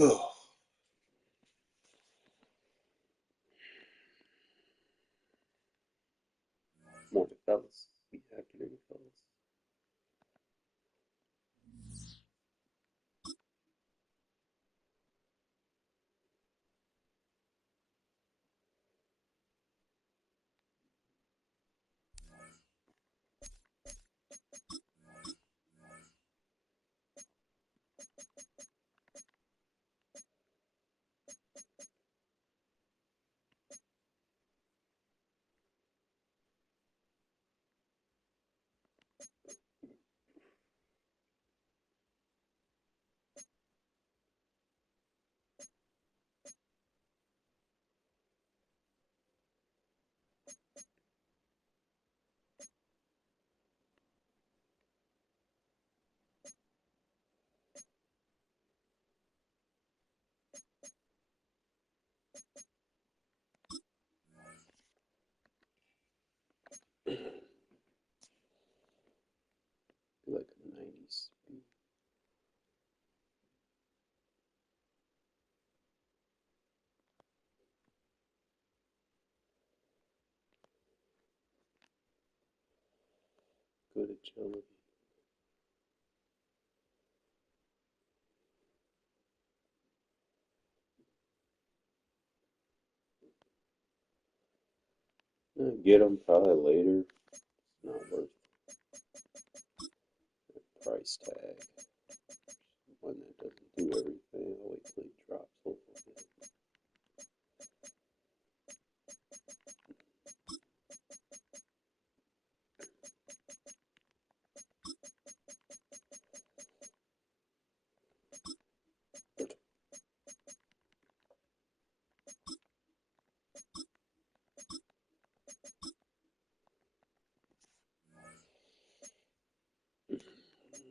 Ugh. Morning, fellas. Good afternoon, fellas. Like a 90s speed. Good agility. Get them probably later. Not worth the price tag. One that doesn't do everything. I'll wait till he drops a little bit.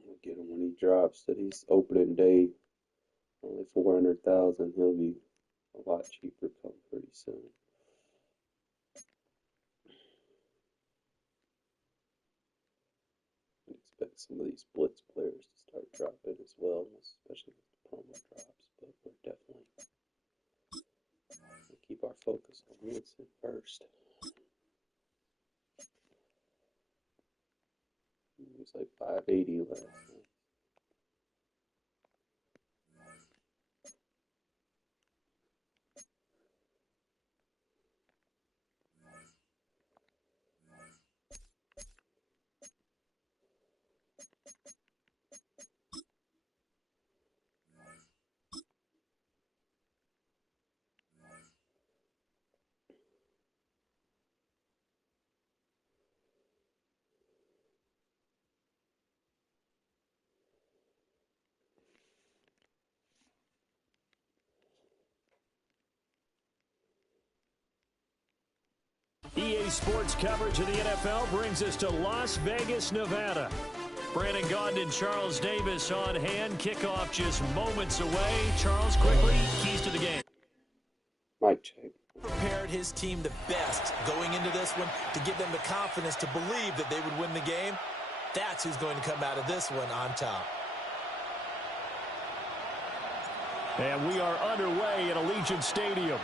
We'll get him when he drops that he's opening day. Only 400,000. He'll be a lot cheaper come pretty soon. I expect some of these blitz players to start dropping as well, especially with the promo drops. But we're definitely gonna keep our focus on Winston first. He was like 580 last night. EA Sports coverage of the NFL brings us to Las Vegas, Nevada. Brandon Gaudin and Charles Davis on hand. Kickoff just moments away. Charles, quickly, keys to the game. Mic check. Prepared his team the best going into this one to give them the confidence to believe that they would win the game. That's who's going to come out of this one on top. And we are underway at Allegiant Stadium.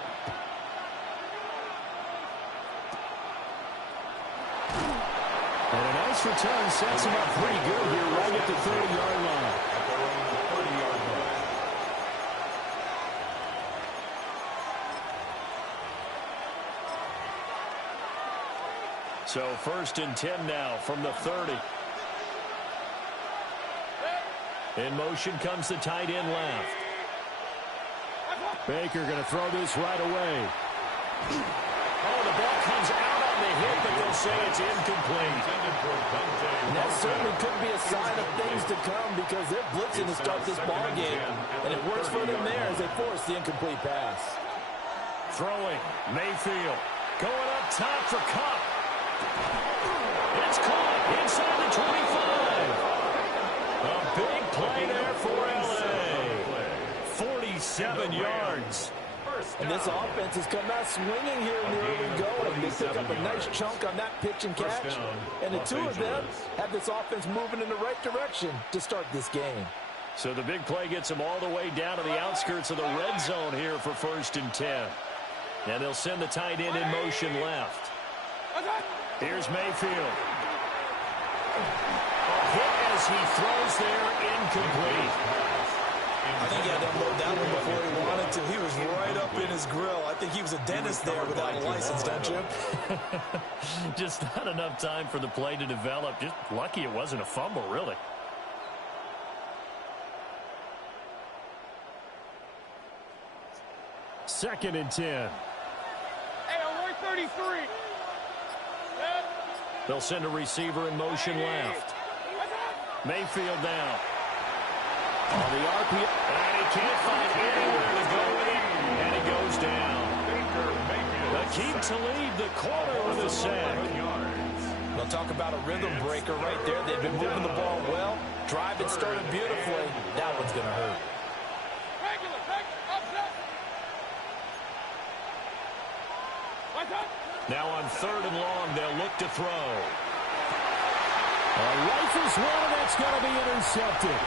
And a nice return sets him up pretty good here right at the 30-yard line. So 1st and 10 now from the 30. In motion comes the tight end left. Baker going to throw this right away. Oh, the ball comes out on the hit, but they'll say it's incomplete. And that certainly could be a sign of things to come because they're blitzing to start this ball game. And it works for them there as they force the incomplete pass. Throwing, Mayfield. Going up top for Cup. It's caught inside the 25. A big play there for L.A. 47 yards. And this offense has come out swinging here in the early going. They pick up a nice chunk on that pitch and catch. And the two of them have this offense moving in the right direction to start this game. So the big play gets them all the way down to the outskirts of the red zone here for 1st and 10. And they'll send the tight end in motion left. Here's Mayfield. Hit as he throws there, incomplete. I think he had to unload that one before he wanted to. He was right up in his grill. I think he was a dentist there without a license, don't you? Just not enough time for the play to develop. Just lucky it wasn't a fumble, really. Second and 10. Hey, on 133. They'll send a receiver in motion left. Mayfield now. On the RPO. And he can't find anywhere to go with it. And he goes down. Akeem Talib, the corner, with a sack. They'll talk about a rhythm breaker right there. They've been moving the ball well. Drive it started beautifully. That one's going to hurt. Now on 3rd and long, they'll look to throw. Rifles one, and that's going to be intercepted.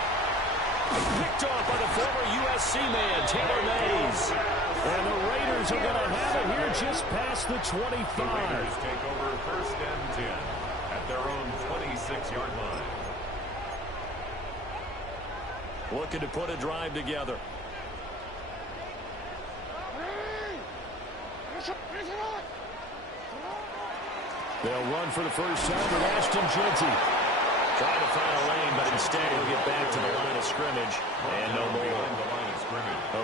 Picked off by the former USC man, Taylor Mays. And the Raiders are going to have it here just past the 25. The Raiders take over 1st and 10 at their own 26-yard line. Looking to put a drive together. They'll run for the first time with Ashton Jeanty. Trying to find a lane, but instead he'll get back to the line of scrimmage. And no more.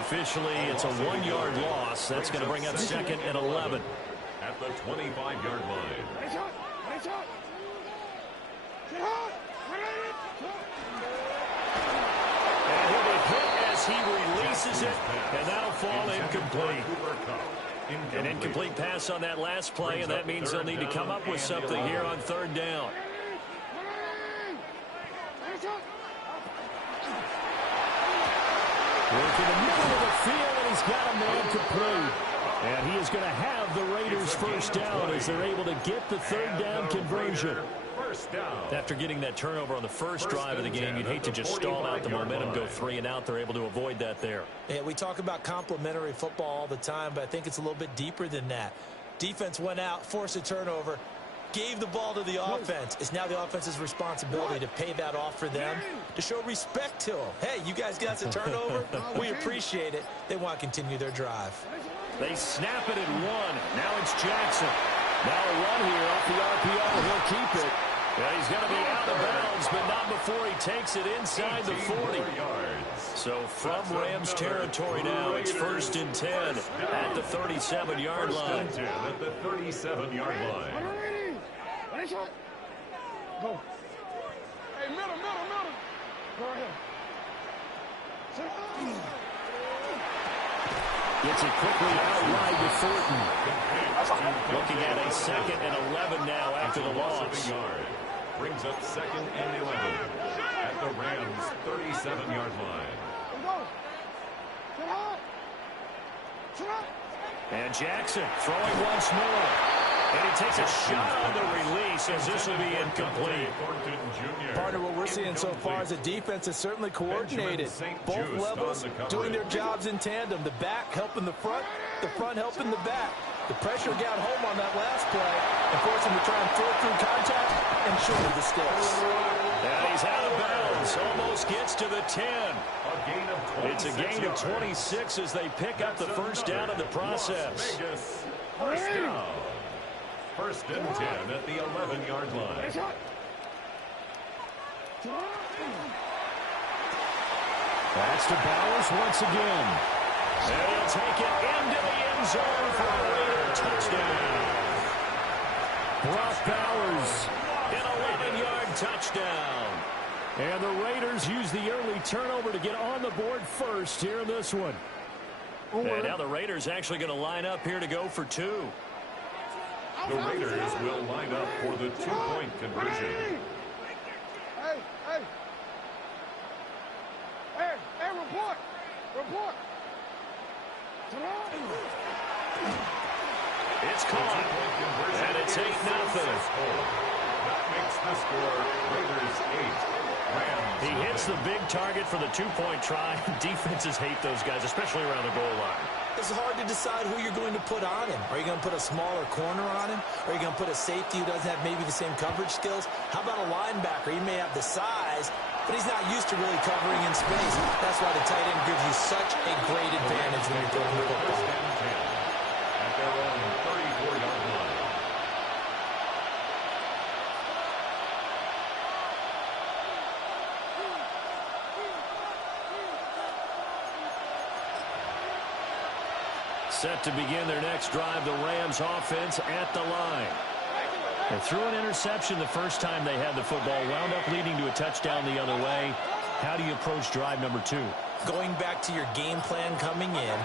Officially, it's a 1-yard loss. That's going to bring up 2nd and 11. At the 25-yard line. And he'll be hit as he releases it, and that'll fall incomplete. An incomplete pass on that last play, and that means they'll need to come up with something here on 3rd down. Working the middle of the field, and he's got a man complete. And he is going to have the Raiders first down as they're able to get the 3rd down conversion. After getting that turnover on the first drive of the game, you'd hate to just stall out the momentum, go 3 and out. They're able to avoid that there. Yeah, we talk about complementary football all the time, but I think it's a little bit deeper than that. Defense went out, forced a turnover, gave the ball to the offense. It's now the offense's responsibility to pay that off for them, to show respect to them. Hey, you guys got the turnover? We appreciate it. They want to continue their drive. They snap it at 1. Now it's Jackson. Now a run here off the RPO. He'll keep it. Yeah, he's going to be out of bounds, but not before he takes it inside the 40. So from Rams territory now, it's 1st and 10 at the 37-yard line. First and 10 at the 37-yard line. Go. Hey, middle. Go ahead. Gets it quickly out wide to Thornton. Looking at a 2nd and 11 now after the loss. Brings up 2nd and 11 at the Rams' 37-yard line. And Jackson throwing once more. And he takes a shot on the release as this will be incomplete. Partner, what we're seeing so far is the defense is certainly coordinated. Both levels doing their jobs in tandem. The back helping the front helping the back. The pressure got home on that last play and forced him to try and throw through contact and short of the sticks. And he's out of bounds. Almost gets to the 10. It's a gain of 26 as they pick up the first down in the process. First down. 1st and 10 at the 11-yard line. That's to Bowers once again. And he'll take it into the end zone for a Raider touchdown. Brock Bowers, an 11-yard touchdown. And the Raiders use the early turnover to get on the board first here in this one. And now the Raiders actually going to line up here to go for 2. The Raiders will line up for the 2-point conversion. Hey, report. It's caught. And it's 8-0. That makes the score Raiders 8 Rams. He hits the big target for the two-point try. Defenses hate those guys, especially around the goal line. It's hard to decide who you're going to put on him. Are you going to put a smaller corner on him? Are you going to put a safety who doesn't have maybe the same coverage skills? How about a linebacker? He may have the size, but he's not used to really covering in space. That's why the tight end gives you such a great advantage when you're throwing the football. At their own 34-yard line. Set to begin their next drive, the Rams offense at the line. They threw an interception the first time they had the football, wound up leading to a touchdown the other way. How do you approach drive number 2? Going back to your game plan coming in,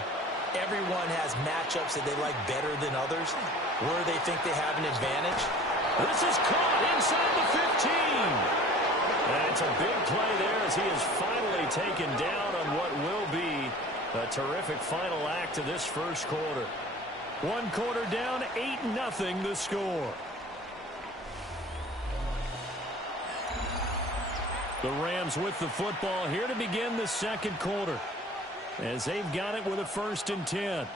everyone has matchups that they like better than others, where they think they have an advantage. This is caught inside the 15. And it's a big play there as he is finally taken down on what will be a terrific final act of this first quarter. One quarter down, 8-0 the score. The Rams with the football here to begin the second quarter, as they've got it with a 1st and 10.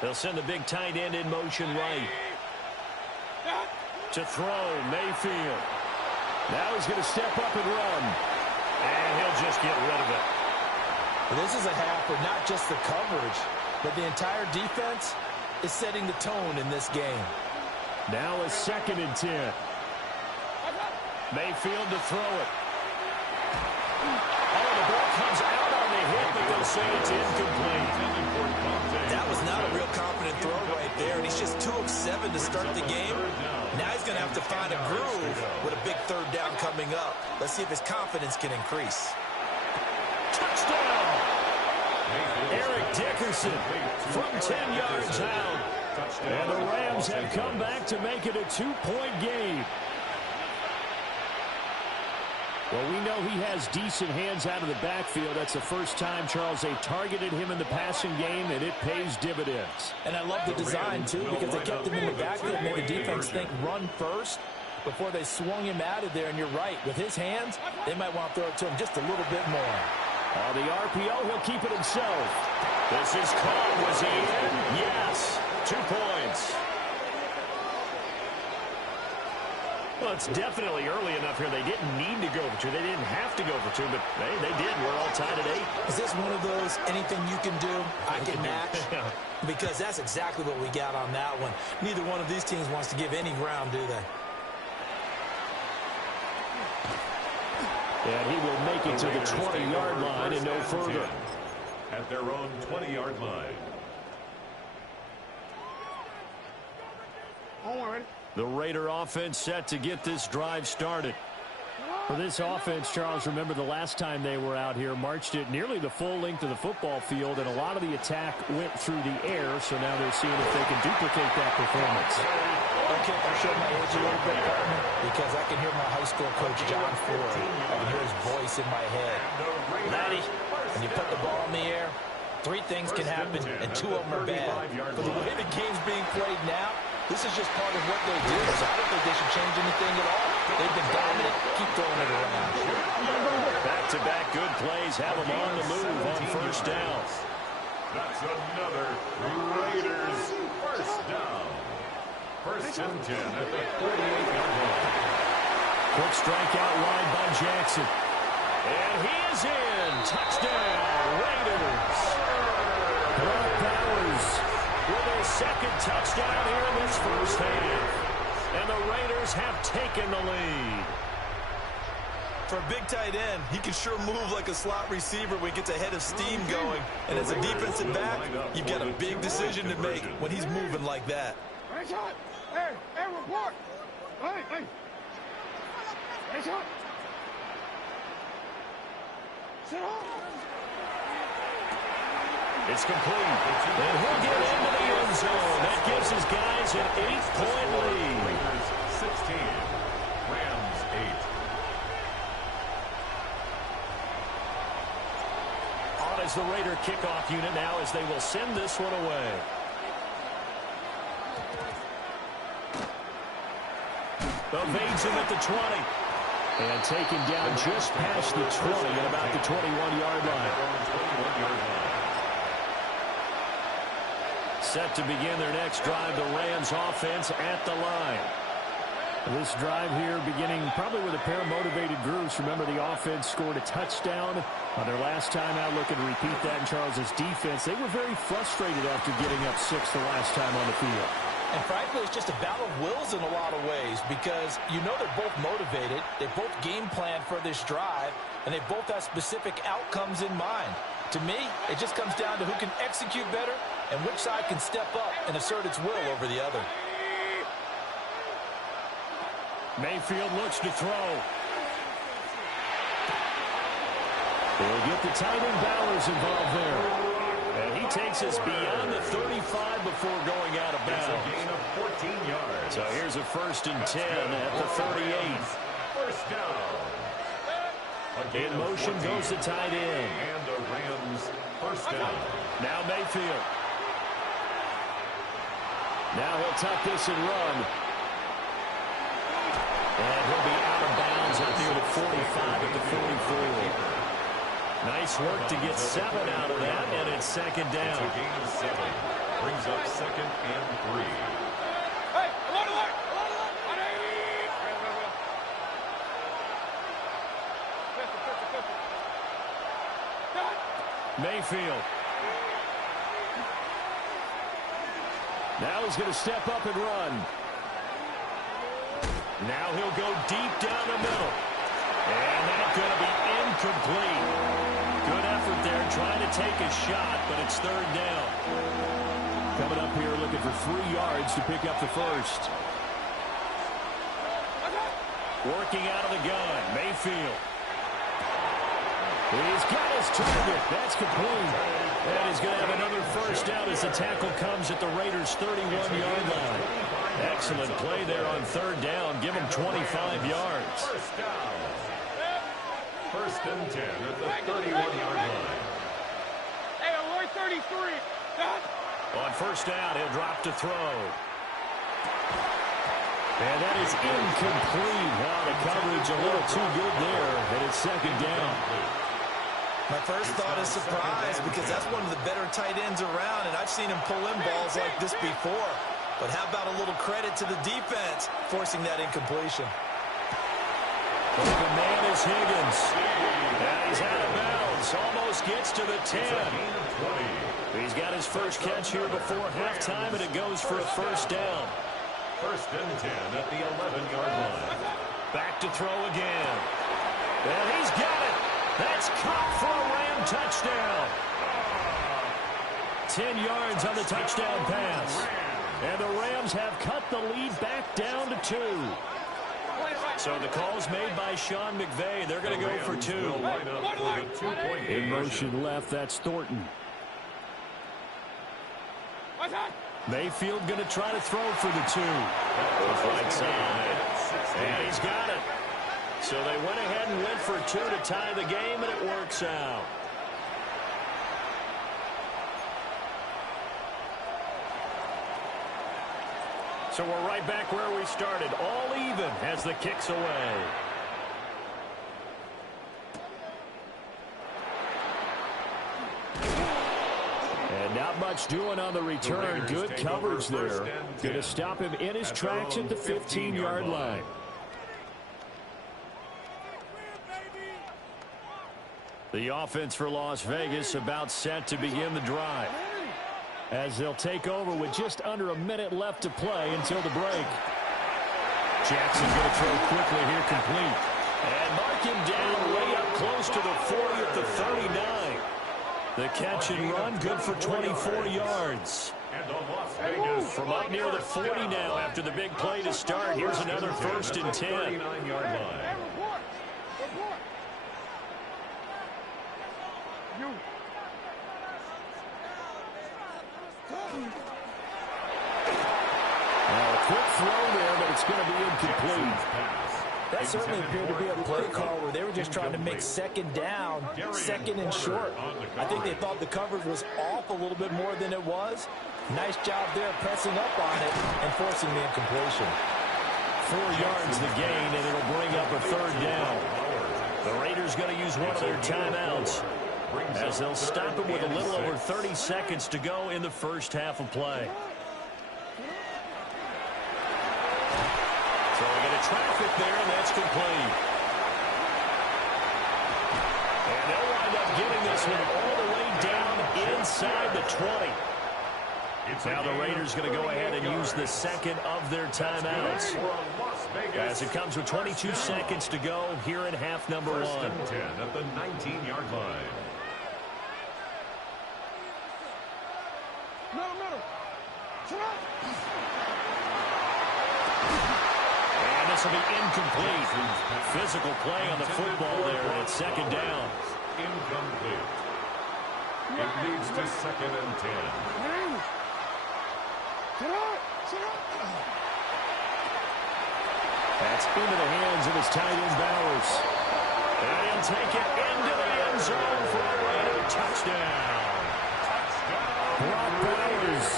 They'll send the big tight end in motion right. To throw, Mayfield. Now he's going to step up and run. And he'll just get rid of it. This is a half where not just the coverage, but the entire defense is setting the tone in this game. Now a 2nd and 10. Mayfield to throw it. Oh, the ball comes out on the hit, but they'll say it's incomplete. That was not a real confident throw right there, and he's just 2 of 7 to start the game. Now he's going to have to find a groove with a big 3rd down coming up. Let's see if his confidence can increase. Touchdown! Eric Dickerson from 10 yards out. And the Rams have come back to make it a 2-point game. Well, we know he has decent hands out of the backfield. That's the first time, Charles, they targeted him in the passing game, and it pays dividends. And I love the design, too, because they kept him in the backfield, made the defense think run first before they swung him out of there. And you're right, with his hands, they might want to throw it to him just a little bit more. On the RPO, he'll keep it himself. This is caught. Was he in? Yes. 2 points. Well, it's definitely early enough here. They didn't need to go for 2. They didn't have to go for 2, but they did. We're all tied at 8. Is this one of those anything you can do, I can match? Because that's exactly what we got on that one. Neither one of these teams wants to give any ground, do they? And he will make it to the 20-yard line and no further. At their own 20-yard line. The Raider offense set to get this drive started. For this offense, Charles, remember the last time they were out here, marched it nearly the full length of the football field, and a lot of the attack went through the air, so now they're seeing if they can duplicate that performance. Okay, I'll show my age a little bit, partner, because I can hear my high school coach, John Ford. I can hear his voice in my head. Laddie, when you put the ball in the air, 3 things can happen, and 2 of them are bad. But the way the game's being played now, this is just part of what they do, so I don't think they should change anything at all. They've been dominant. Keep throwing it around. Back-to-back good plays have them on the move on 1st down. That's another Raiders first down. 1st and 10 at the 48-yard line. Quick strike out wide by Jackson. And he is in. Touchdown, Raiders. Brock Bowers with a 2nd touchdown here in this first half. And the Raiders have taken the lead. For a big tight end, he can sure move like a slot receiver when he gets a head of steam going. And as a defensive back, you've got a big decision to make when he's moving like that. Hey, report. Hey. Sit up. It's complete. And he'll get into the end zone. That gives his guys an 8-point lead. Raiders 16, Rams 8. On a as the Raider kickoff unit now as they will send this one away. Evades him at the 20. And taken down just past the 20 at about the 21-yard line. Set to begin their next drive, the Rams offense at the line. This drive here beginning probably with a pair of motivated groups. Remember, the offense scored a touchdown on their last time out. Looking to repeat that in Charles's defense. They were very frustrated after getting up 6 the last time on the field. And frankly, it's just a battle of wills in a lot of ways because you know they're both motivated. They both game plan for this drive, and they both have specific outcomes in mind. To me, it just comes down to who can execute better and which side can step up and assert its will over the other. Mayfield looks to throw. They'll get the tight end Bowers involved there. And he takes us beyond the 35 before going out of bounds. It's a gain of 14 yards. So here's a 1st and 10 at the 38. First down. In motion goes the tight end. And the Rams first down. Now Mayfield. Now he'll tuck this and run. And he'll be out of bounds up near the 45 at the 44. Nice work to get 7 out of that, and it's 2nd down. It's a gain of 7. Brings up 2nd and 3. Hey, alert! Mayfield. Now he's going to step up and run. Now he'll go deep down the middle. And that's going to be incomplete. Good effort there trying to take a shot, but it's 3rd down. Coming up here looking for 3 yards to pick up the first. Working out of the gun, Mayfield. He's got his target. That's complete. And he's going to have another first down as the tackle comes at the Raiders' 31-yard line. Excellent play there on 3rd down. Give him 25 yards. First down. 1st and 10 at the 31-yard line. Hey, alert 33. On 1st down, he'll drop to throw. And that is incomplete. Wow, the coverage a little too good there, and it's 2nd down. My first thought is surprise because that's one of the better tight ends around, and I've seen him pull in balls like this before. But how about a little credit to the defense forcing that incompletion? Open man is Higgins. And he's out of bounds. Almost gets to the 10. He's got his first catch here before halftime, and it goes for a first down. 1st and 10 at the 11-yard line. Back to throw again. And he's got it. That's caught for a Ram touchdown. 10 yards on the touchdown pass. And the Rams have cut the lead back down to 2. So the call's made by Sean McVay. They're going to go for 2. In motion left, that's Thornton. Mayfield going to try to throw for the 2. Right side. And he's got it. So they went ahead and went for 2 to tie the game, and it works out. So we're right back where we started, all even as the kick's away. And not much doing on the return. Good coverage there. Going to stop him in his tracks at the 15-yard line. The offense for Las Vegas about set to begin the drive, as they'll take over with just under a minute left to play until the break. Jackson going to throw quickly here, complete. And mark him down way up close to the 40 at the 39. The catch and run good for 24 yards. From up near the 40 now after the big play to start. Here's another 1st and 10. 39-yard line. Quick throw there, but it's going to be incomplete. That certainly appeared to be a play call where they were just trying to make second down, second and short. I think they thought the coverage was off a little bit more than it was. Nice job there pressing up on it and forcing the incompletion. 4 yards the gain, and it'll bring up a third down. The Raiders going to use one of their timeouts as they'll stop it with a little over 30 seconds to go in the first half of play. Throwing into traffic there, and that's complete. And they'll wind up getting this one all the way down inside the 20. Now the Raiders going to go ahead and use the second of their timeouts as it comes with 22 seconds to go here in half number 1. First and 10 at the 19-yard line. And this will be incomplete. Physical play on the football there, and it's second down. Incomplete. It leads to second and 10. That's into the hands of his tight end, Bowers. And he'll take it into the end zone for a Raider touchdown. Brock Bowers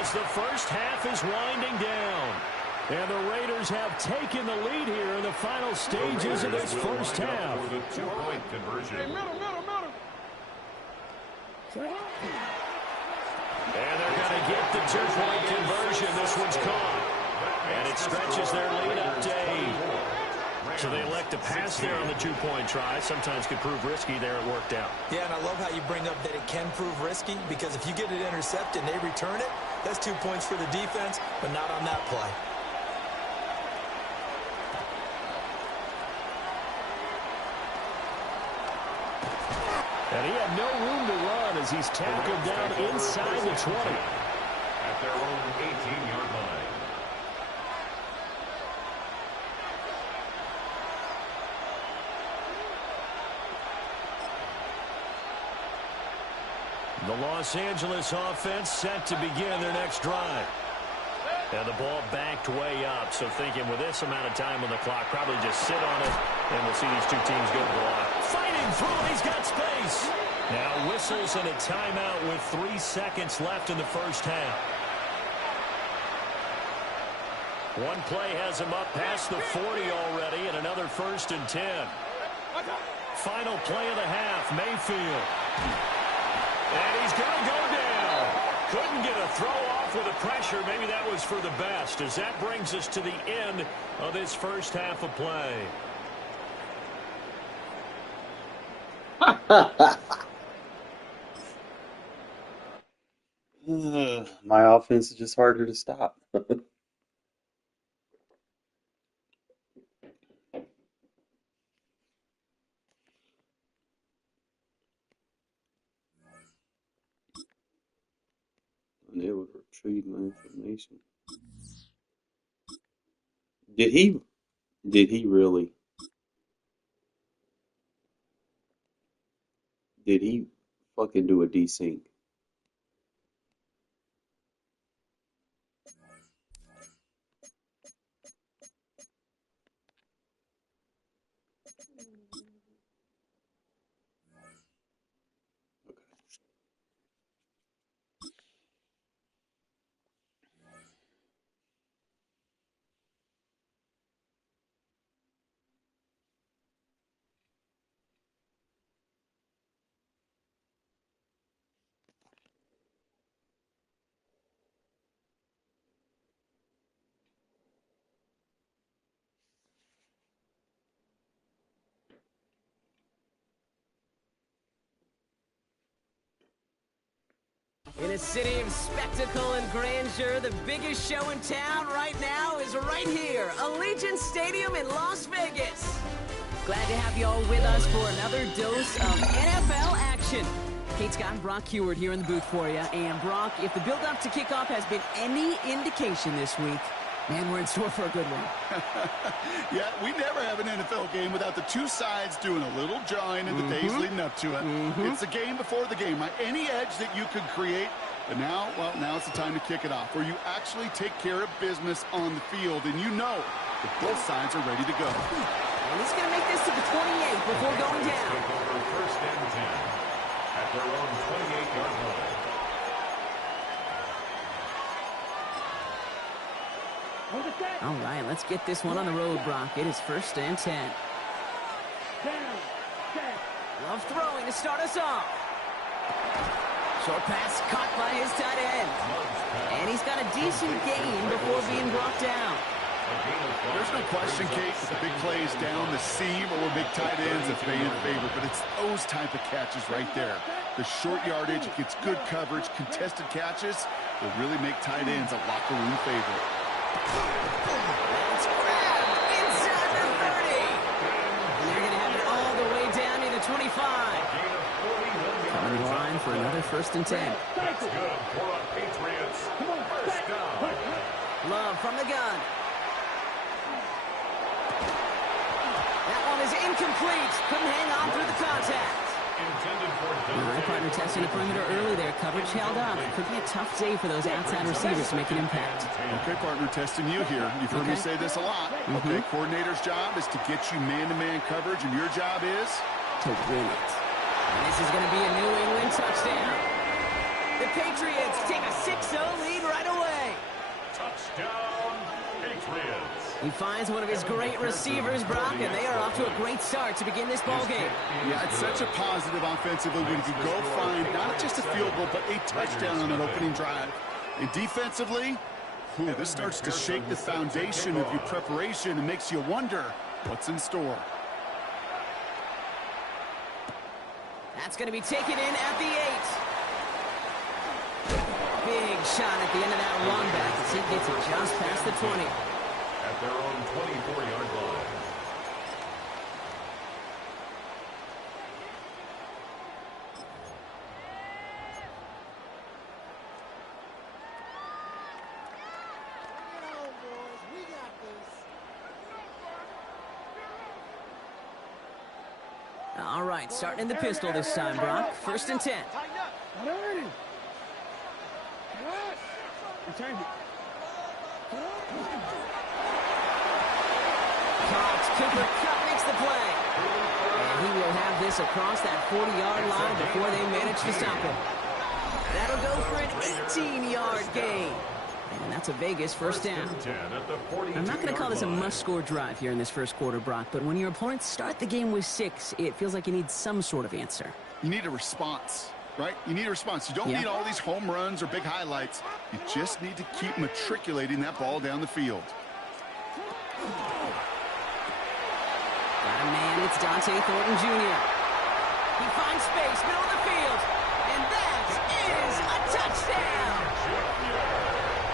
as the first half is winding down. And the Raiders have taken the lead here in the final stages of this first half. For the 2-point conversion. And they're going to get the 2-point conversion. This one's caught. And it stretches their lead up to 8. So they elect to pass there on the 2-point try. Sometimes could prove risky there. It worked out. Yeah, and I love how you bring up that it can prove risky, because if you get it intercepted and they return it, that's 2 points for the defense, but not on that play. And he had no room to run as he's tackled down inside the 20. At their own 18-yard line. The Los Angeles offense set to begin their next drive. And the ball backed way up, so thinking with this amount of time on the clock, probably just sit on it, and we'll see these two teams go to the line. Fighting through, and he's got space. Now whistles and a timeout with 3 seconds left in the first half. One play has him up past the 40 already, and another 1st and 10. Final play of the half, Mayfield. And he's going to go down. Couldn't get a throw off with the pressure. Maybe that was for the best, as that brings us to the end of this first half of play. My offense is just harder to stop. And it would retrieve my information. Did he really? Did he fucking do a desync? In a city of spectacle and grandeur, the biggest show in town right now is right here, Allegiant Stadium in Las Vegas. Glad to have you all with us for another dose of NFL action. Kate Scott and Brock Heward here in the booth for you. And Brock, if the build-up to kickoff has been any indication this week, man, we're in store for a good one. Yeah, we never have an NFL game without the two sides doing a little jawing in the days leading up to it. It's the game before the game. Any edge that you could create But now, well, now it's the time to kick it off, where you actually take care of business on the field, and you know that both sides are ready to go. And he's going to make this to the 28 before going down. Take over first and 10 at their own 28-yard line. All right, let's get this one on the road, Brock. It is first and 10. Love throwing to start us off. Short pass caught by his tight end. And he's got a decent gain before being brought down. There's no question, Kate, the big plays down the seam or big tight ends that's made in favor, but it's those type of catches right there. The short yardage, it gets good coverage, contested catches will really make tight ends a locker room favorite. It's grabbed inside the 30. And they're going to have it all the way down to the 25. Coming in line for another first and 10. That's good for a Patriots. First down. Love from the gun. That one is incomplete. Couldn't hang on through the contact. All right, partner testing the perimeter early there. Coverage held up. Could be a tough day for those outside receivers to make an impact. Okay, partner, testing you here. You've heard me say this a lot. Okay, coordinator's job is to get you man-to-man coverage, and your job is to win it. And this is going to be a New England touchdown. The Patriots take a 6-0 lead right away. Touchdown, Patriots. He finds one of his great receivers, Brock, and they are off to a great start to begin this ballgame. Yeah, it's such a positive offensively when you go find not just a field goal, but a touchdown on an opening drive. And defensively, this starts to shake the foundation of your preparation and makes you wonder what's in store. That's going to be taken in at the 8. Big shot at the end of that run back as he gets it just past the 20. At their own 24-yard line. All right, starting in the pistol this time, Brock. First and 10. Cooper Kupp makes the play. And he will have this across that 40-yard line before they manage to stop him. That'll go for an 18-yard gain. And that's a Vegas first down. I'm not going to call this a must-score drive here in this first quarter, Brock, but when your opponents start the game with 6, it feels like you need some sort of answer. You need a response, right? You need a response. You don't need all these home runs or big highlights. You just need to keep matriculating that ball down the field. Got a man, it's Dante Thornton Jr. He finds space, middle of the field, and that is a touchdown!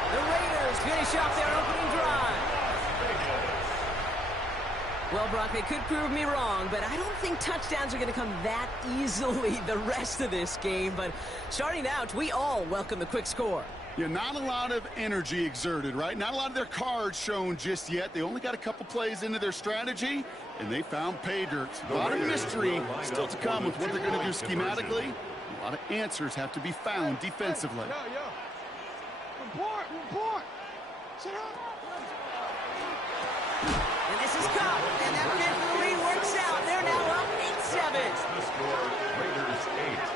The Raiders finish off their opening drive. Well, Brock, they could prove me wrong, but I don't think touchdowns are going to come that easily the rest of this game. But starting out, we all welcome the quick score. Yeah, not a lot of energy exerted, right? Not a lot of their cards shown just yet. They only got a couple plays into their strategy, and they found pay dirt. A lot of mystery still to come with what they're going to do schematically. A lot of answers have to be found defensively. Report! Sit up! And this is Kupp, and that bid for the lead works out. They're now up 8-7. The score, Raiders 8,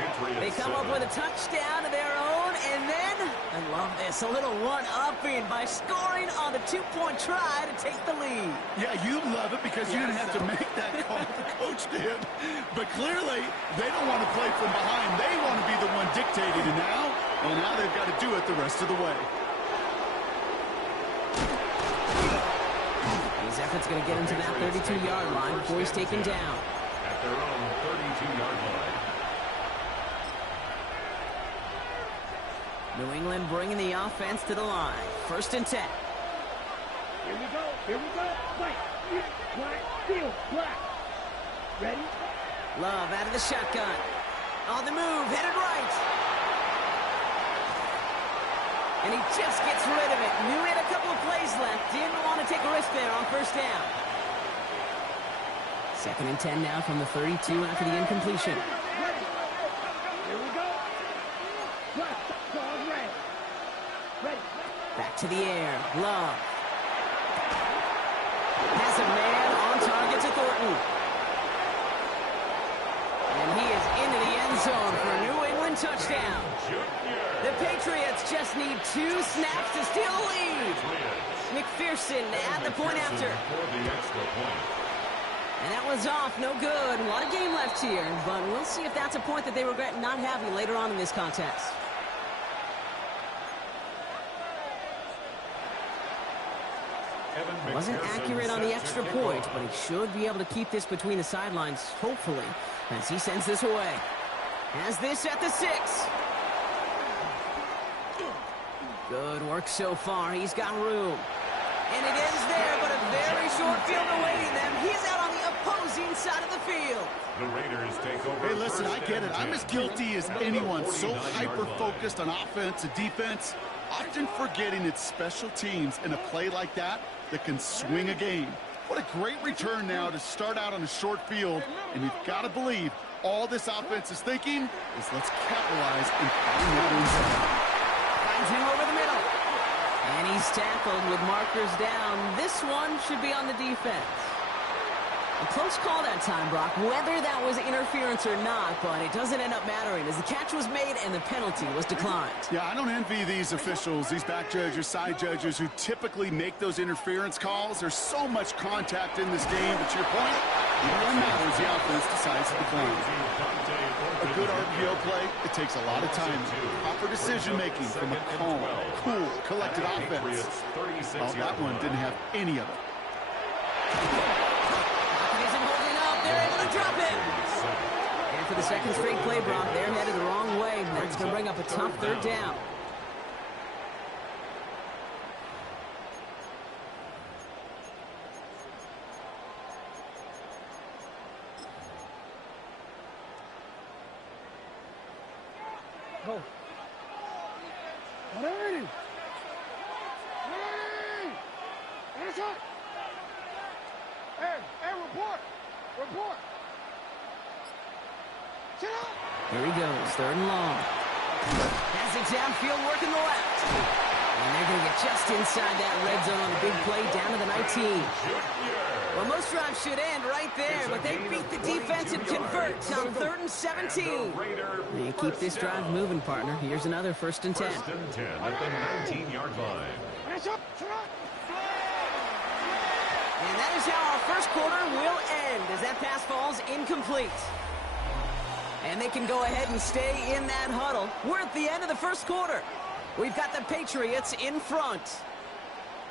Patriots They come up with a touchdown of their own, and then, I love this, a little one-upping by scoring on the two-point try to take the lead. Yeah, you love it because you didn't have to make that call. The coach did. But clearly, they don't want to play from behind. They want to be the one dictating. And now, well, now they've got to do it the rest of the way. His effort's going to get him to that 32-yard line before he's taken down. at their own 32-yard line. New England bringing the offense to the line. First and 10. Here we go. Black, field, black. Ready? Love out of the shotgun. On the move, headed right. And he just gets rid of it. Knew he had a couple of plays left. Didn't want to take a risk there on first down. Second and 10 now from the 32 after the incompletion. Here we go. Black. Back to the air. Love. Has a man on target to Thornton. And he is into the end zone for a New England touchdown. The Patriots just need 2 snaps to steal the lead. McPherson at the point after. And that was off, no good. A lot of game left here, but we'll see if that's a point that they regret not having later on in this contest. Wasn't accurate on the extra point, but he should be able to keep this between the sidelines, hopefully, as he sends this away. Has this at the 6. Good work so far. He's got room. And it ends there, but a very short field awaiting them. He's out on the opposing side of the field. The Raiders take over. Hey, listen, I get it. I'm as guilty as anyone. So hyper-focused on offense and defense, often forgetting it's special teams in a play like that can swing a game. What a great return now to start out on a short field, and you've got to believe all this offense is thinking is let's capitalize and find that end zone. Finds him over the middle. And he's tackled with markers down. This one should be on the defense. A close call that time, Brock, whether that was interference or not, but it doesn't end up mattering as the catch was made and the penalty was declined. Yeah, I don't envy these officials, these back judges, side judges who typically make those interference calls. There's so much contact in this game, but to your point, even when it matters, the offense decides to decline. A good RPO play, it takes a lot of time. Proper decision-making from a calm, cool, collected offense. Well, that one didn't have any of it. They're able to drop it. And for the second straight play, Brock, they're headed the wrong way. That's going to bring up a tough 3rd down. Go. Ready. Hands up. Hey, report. Report. Sit up. Here he goes, 3rd and long. Has it downfield, working the left. And they're going to get just inside that red zone on a big play down to the 19. Well, most drives should end right there, but they beat the defense and convert on 3rd and 17. They keep this drive moving, partner. Here's another 1st and 10. 1st and 10 at the 19-yard line. Hands up. Sit up. And that is how our first quarter will end as that pass falls incomplete. And they can go ahead and stay in that huddle. We're at the end of the first quarter. We've got the Patriots in front.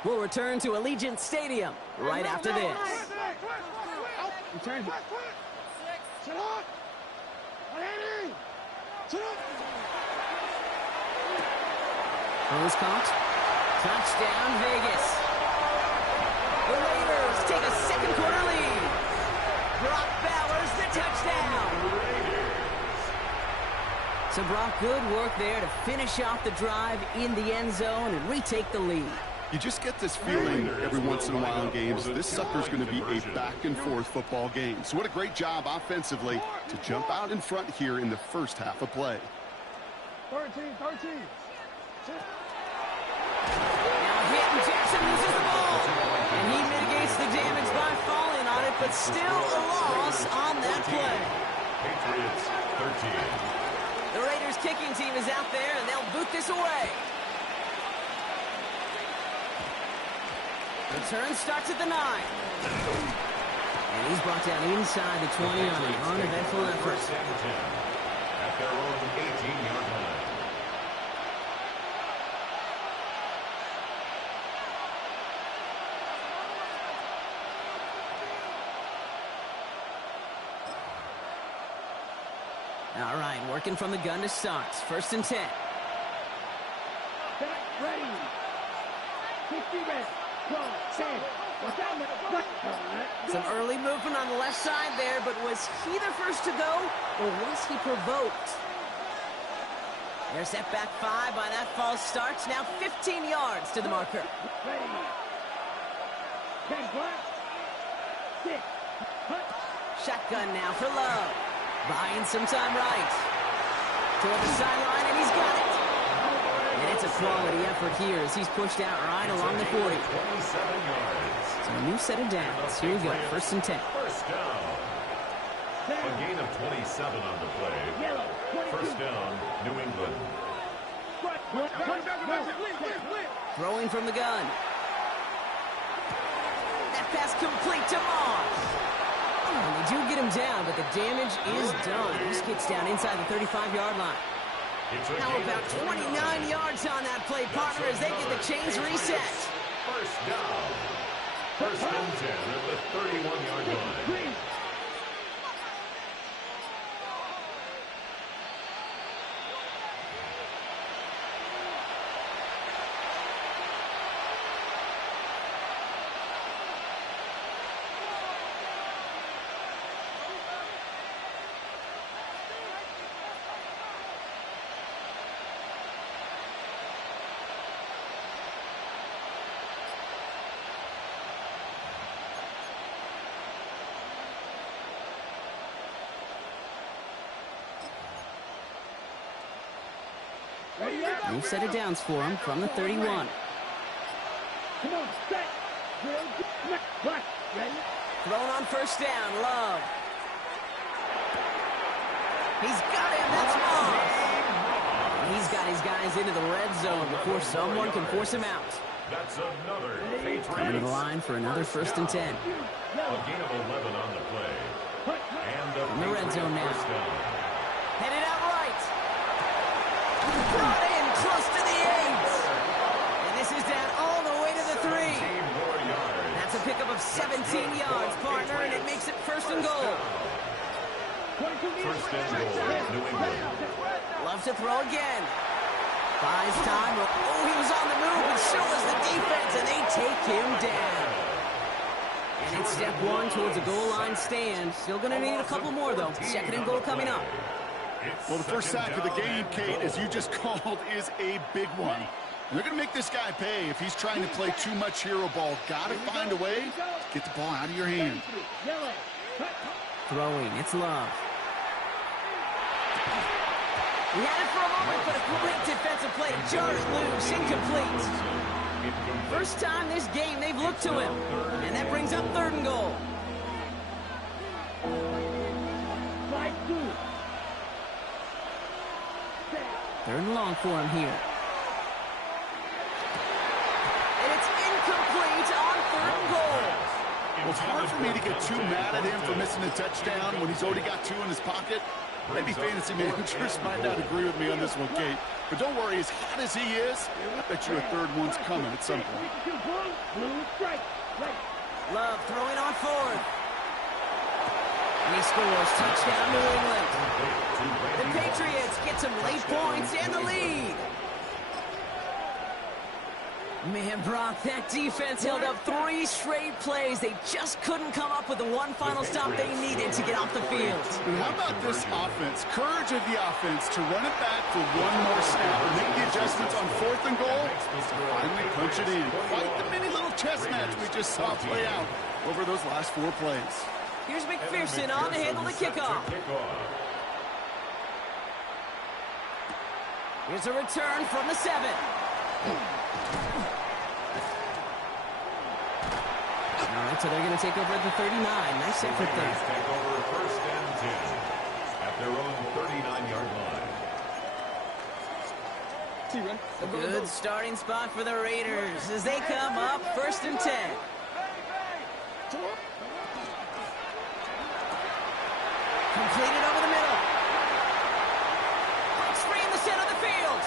We'll return to Allegiant Stadium right after this. Return. Sit up. Ready. Sit up. Who's caught? Touchdown, Vegas. The Raiders take a second quarter lead. Brock Bowers the touchdown. So Brock, good work there to finish off the drive in the end zone and retake the lead. You just get this feeling every once in a while in games, this sucker's going to be a back-and-forth football game. So what a great job offensively to jump out in front here in the first half of play. 13. Now hit, and Jackson loses the ball. And he mitigates the damage by falling on it, but still a loss on that play. Patriots 13. The Raiders kicking team is out there, and they'll boot this away. Return starts at the 9. And he's brought down inside the 20 on an uneventful effort. 1st and 10 at their own 18-yard line. All right, working from the gun to start. 1st and 10. Ready. 50 ready. Go. Stand. Some early movement on the left side there, but was he the first to go, or was he provoked? There's that back 5 by that false start. Now 15 yards to the marker. Ready. 10 black. 6. Shotgun now for Love. Buying some time right. Toward the sideline, and he's got it. And it's a quality effort here as he's pushed out right along the 40. 27 yards. So a new set of downs. Here we go, 1st and 10. First down. A gain of 27 on the play. First down, New England. Throwing from the gun. That pass complete to Moss. And they do get him down, but the damage is done. He gets down inside the 35-yard line. How about 29 yards on that play, partner, as they get the chains reset. First down. First and 10 at the 31-yard line. New set of downs for him from the 31. Come on, set. Black, ready? Thrown on 1st down, Love. He's got him, that's Moss. He's got his guys into the red zone before someone can force him out. That's another Coming to the Patriots. line for another 1st and 10. A gain of 11 on the play. And In the red zone now. first down. Headed out right. Brought in close to the 8. And this is down all the way to the 3. 17 more yards. That's a pickup of 17 yards, partner, and it makes it 1st and goal. First and goal, New England. Love to throw again. Buys time. Oh, he was on the move, and so was the defense, and they take him down. And it's step 1 towards a goal line stand. Still going to need a couple more, though. 2nd and goal coming up. Well, the first sack of the game, Kate, as you just called, is a big one. And they're going to make this guy pay if he's trying to play too much hero ball. Got to find a way to get the ball out of your hand. Throwing, it's Love. He had it for a moment, but a great defensive play. Jars loose, incomplete. First time this game they've looked to him. And that brings up 3rd and goal. Third and long for him here. And it's incomplete on 3rd and goal. Well, it's hard for me to get too mad at him for missing a touchdown when he's already got 2 in his pocket. Maybe fantasy managers might not agree with me on this one, Kate. But don't worry, as hot as he is, I bet you a 3rd one's coming at some point. Love throwing on 4th. And he scores. Touchdown, New England. The Patriots get some late points and the lead. Man, Brock, that defense held up 3 straight plays. They just couldn't come up with the one final stop they needed to get off the field. And how about this offense? Courage of the offense to run it back for one more snap and make the adjustments on 4th and goal. Finally punch it in. Quite the mini little chess match we just saw play out over those last 4 plays. Here's McPherson on to handle the kickoff. Here's a return from the 7. All right, so they're going to take over at the 39. Nice effort there. Take over 1st and 10 at their own 39-yard line. A good starting spot for the Raiders as they come up 1st and 10. Completed over the middle. Breaks free in the center of the field.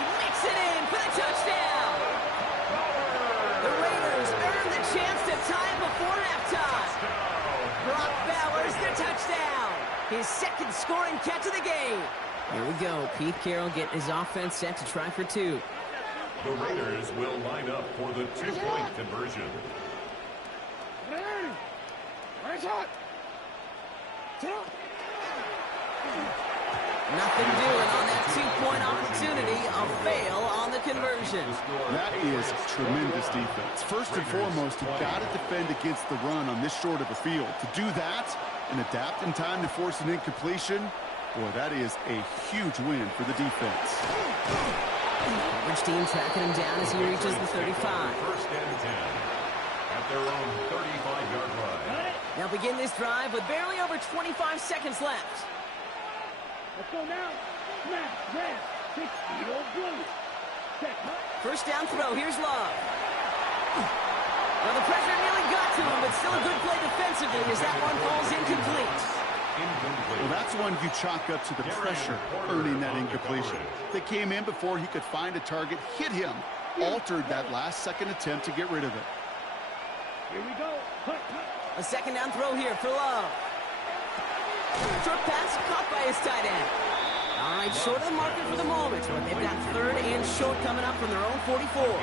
He makes it in for the touchdown. The Raiders earn the chance to tie it before halftime. Brock Bowers, the touchdown. His 2nd scoring catch of the game. Here we go. Pete Carroll getting his offense set to try for 2. The Raiders will line up for the 2-point conversion. Nothing doing on that 2-point opportunity. A fail on the conversion. That is tremendous defense. First and foremost, you've got to defend against the run on this short of a field. To do that and adapt in time to force an incompletion, Boy, that is a huge win for the defense. Coverage team tracking him down as he reaches the 35. First and 10 at their own 35-yard line. They'll begin this drive with barely over 25 seconds left. Let's go now. Snap, red, 6, yellow, blue. Check. First down throw. Here's Love. Well, the pressure nearly got to him, but still a good play defensively as that one falls incomplete. Well, that's one you chalk up to the pressure earning that incompletion. They came in before he could find a target, hit him, altered that last-second attempt to get rid of it. Here we go. A second down throw here for Love. Short pass caught by his tight end. All right, short of the marker for the moment, but they've got third and short coming up from their own 44.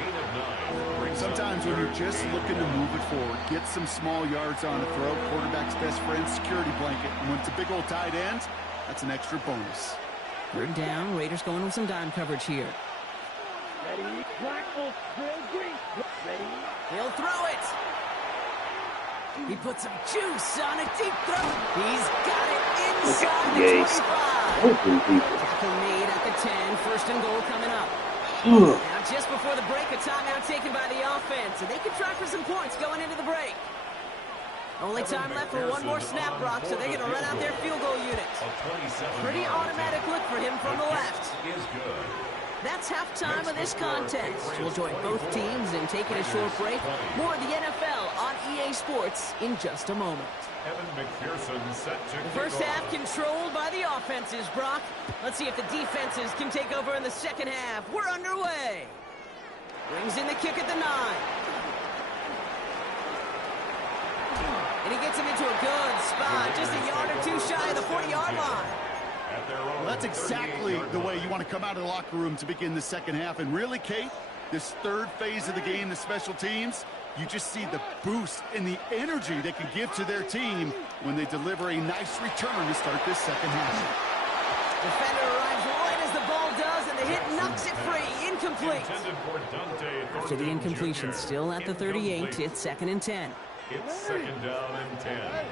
Sometimes when you're just looking to move it forward, get some small yards on a throw, quarterback's best friend, security blanket. And when it's a big old tight end, that's an extra bonus. Third down, Raiders going with some dime coverage here. Ready, black, real green. Ready. He'll throw it. He puts some juice on a deep throw. He's got it inside the 25. Tackle made at the 10. First and goal coming up. Now just before the break, a timeout taken by the offense, and they can try for some points going into the break. Only time left for one more snap, Brock, so they're going to run out their field goal unit. Pretty automatic look for him from the left. That's halftime of this contest. We'll join both teams in taking a short break. More of the NFL on EA Sports in just a moment. The first half controlled by the offenses, Brock. Let's see if the defenses can take over in the second half. We're underway. Brings in the kick at the 9. And he gets him into a good spot, just a yard or two shy of the 40-yard line. Well, that's exactly the way you want to come out of the locker room to begin the second half. And really, Kate, this third phase of the game, the special teams, you just see the boost and the energy they can give to their team when they deliver a nice return to start this second half. Defender arrives right as the ball does, and the hit knocks it free. Incomplete. After the incompletion, still at the 38, it's second and 10. It's second down and 10.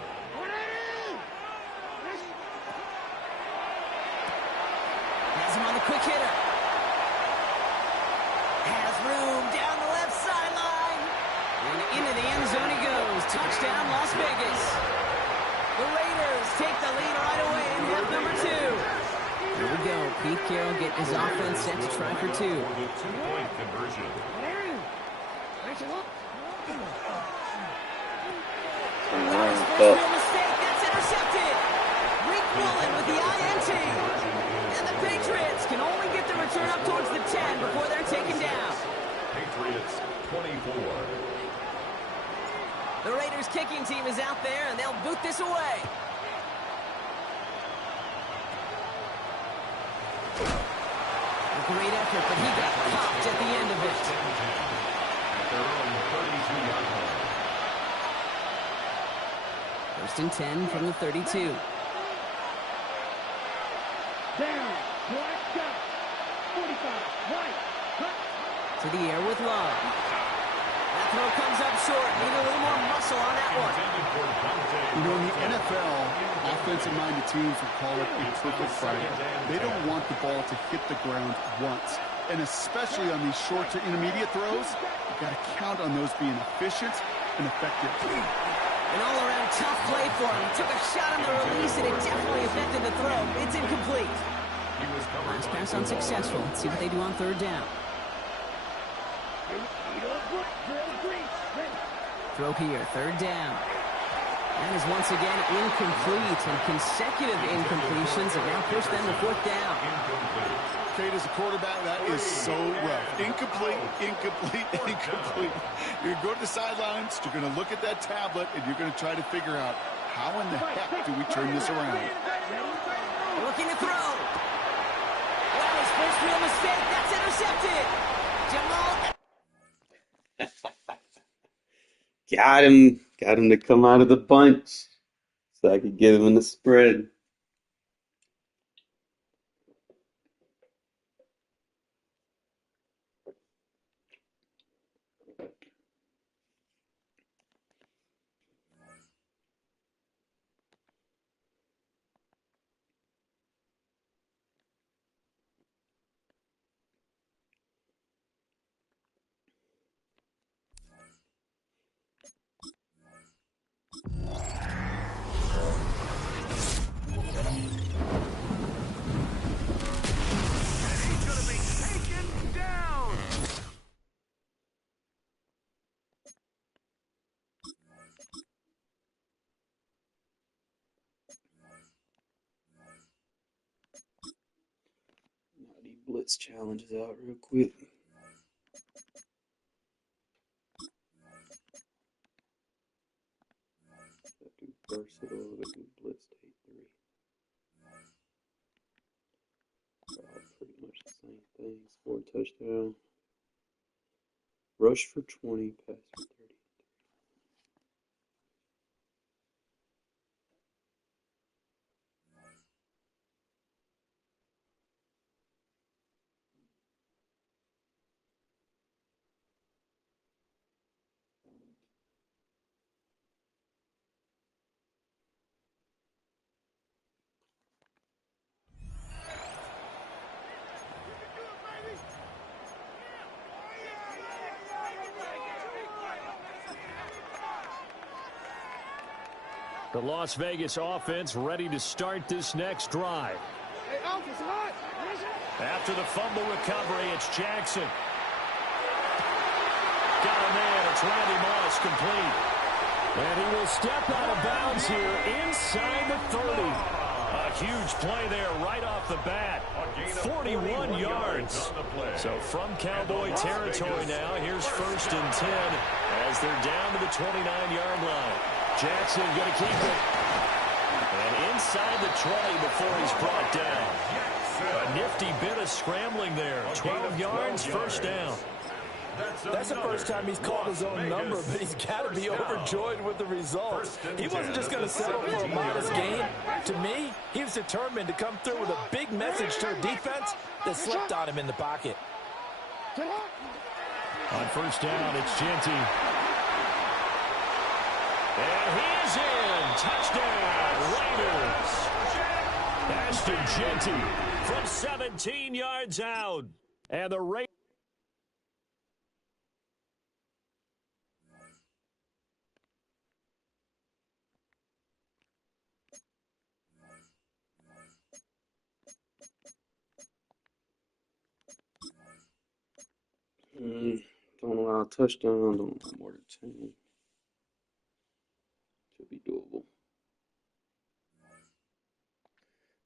Has him on the quick hitter. Has room down the left sideline. And into the end zone he goes. Touchdown, Las Vegas. The Raiders take the lead right away in half number 2. Here we go. Pete Carroll getting his offense set to try for 2. The two-point conversion. First real mistake. That's intercepted. Rick Woolen with the INT. And the Patriots can only get the return up towards the 10 before they're taken down. Patriots 24. The Raiders kicking team is out there, and they'll boot this away. A great effort, but he got popped at the end of it. At their own 32-yard line. First and 10 from the 32. Down, black shot, 45, right, cut. To the air with Love. That throw comes up short. Need a little more muscle on that one. You know, in the NFL, offensive-minded teams would call it a perfect Friday. They don't want the ball to hit the ground once. And especially on these short to intermediate throws, you've got to count on those being efficient and effective. An all-around tough play for him. He took a shot on the release, and it definitely affected the throw. It's incomplete. Last pass unsuccessful. Let's see what they do on third down. Throw here, third down. That is once again incomplete, and consecutive incompletions have now pushed them to fourth down. Kate, as a quarterback, that is so rough. Incomplete, incomplete, incomplete. You're going to go to the sidelines, you're going to look at that tablet, and you're going to try to figure out how in the heck do we turn this around. Looking to throw. Well, his first real mistake. That's intercepted. Jamal. Got him. Got him to come out of the bunch so I could get him in the spread. these challenges out real quick. Do versatile, do blitz take 3. All pretty much the same thing. Score a touchdown. Rush for 20, pass for 30. The Las Vegas offense ready to start this next drive. After the fumble recovery, it's Jackson. Got a man. It's Randy Moss complete. And he will step out of bounds here inside the 30. A huge play there right off the bat. 41 yards. So from Cowboy territory now, here's 1st and 10 as they're down to the 29-yard line. Jackson going to keep it. And inside the 20 before he's brought down. A nifty bit of scrambling there. 12 yards, 1st down. That's the first time he's called his own number, but he's got to be overjoyed with the result. He wasn't just going to settle for a modest gain. To me, he was determined to come through with a big message to a defense that slipped on him in the pocket. On 1st down, it's Genty. And he is in. Touchdown, Raiders. Ashton Genty from 17 yards out. And the Raiders. Don't allow a touchdown. Don't allow more than 10. Should be doable.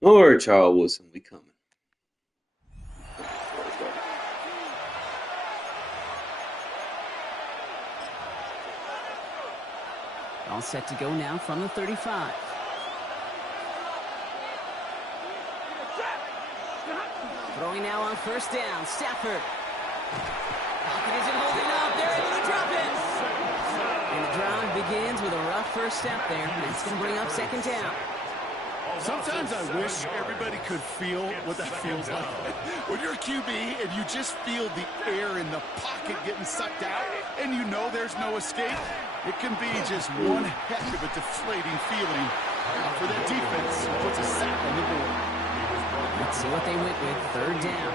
All right, Charles Wilson, we coming. All set to go now from the 35. Throwing now on 1st down. Stafford. Pocket isn't holding up. They're able to drop it. And the drive begins with a rough first step there. That's going to bring up 2nd down. Sometimes I wish everybody could feel what that feels like. When you're a QB and you just feel the air in the pocket getting sucked out and you know there's no escape, it can be just one heck of a deflating feeling for that defense. Puts a sack on the board. Let's see what they went with. 3rd down.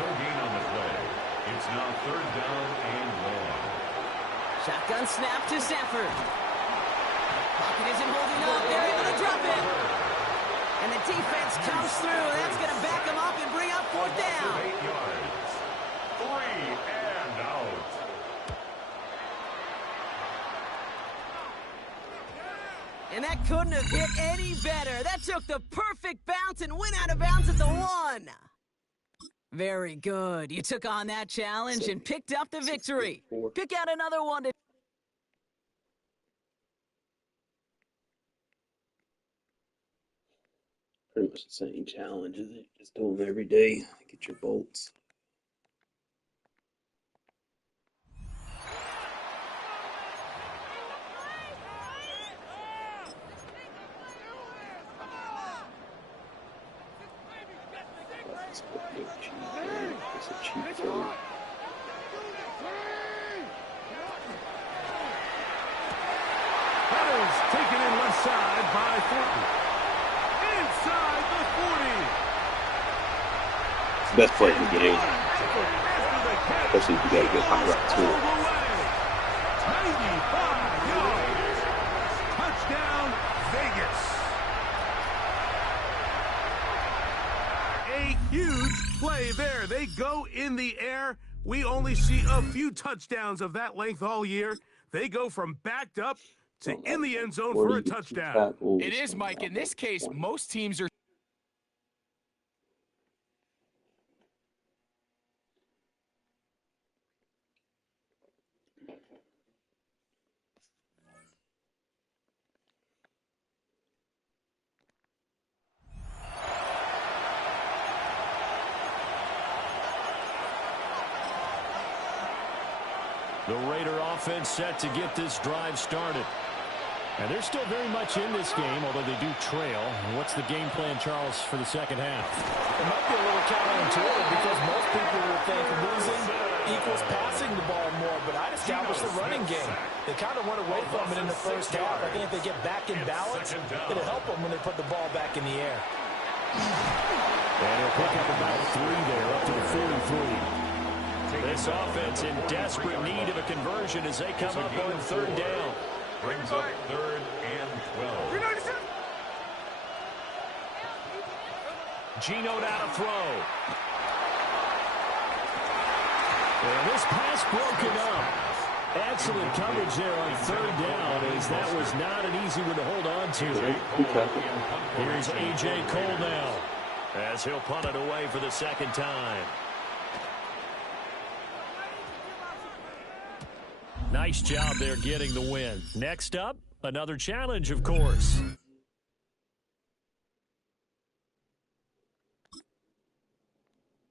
No gain on the play. It's now 3rd down and 1. Shotgun snap to Stafford. Pocket isn't holding up. They're able to drop it. And the defense comes through. That's going to back them up and bring up 4th down. 8 yards. 3 and out. And that couldn't have hit any better. That took the perfect bounce and went out of bounds at the 1. Very good. You took on that challenge and picked up the victory. Pick out another one to... Pretty much the same challenge, isn't it? Just do them every day. Get your bolts. It's a cheap thing. That is taken in left side by Thornton. Inside the 40. It's the best play in the game. Especially if you got a good hot route to it. 95 yards. Touchdown, Vegas. A huge play there. They go in the air. We only see a few touchdowns of that length all year. They go from backed up to in the end zone for a touchdown. It is, Mike. In this case, most teams are The Raider offense set to get this drive started. And they're still very much in this game, although they do trail. What's the game plan, Charles, for the second half? It might be a little counterintuitive because most people would think losing equals passing the ball more, but I'd establish the running game. They kind of went away from it in the first half. I think if they get back in balance, it'll help them when they put the ball back in the air. And he'll pick up about 3 there, up to the 43. This offense in desperate need of a conversion as they come up on third down. Brings up 3rd and 12. Gino down to throw. And this pass broken up. Excellent coverage there on third down, as that was not an easy one to hold on to. Here's A.J. Cole now, as he'll punt it away for the second time. Nice job there getting the win. Next up, another challenge, of course.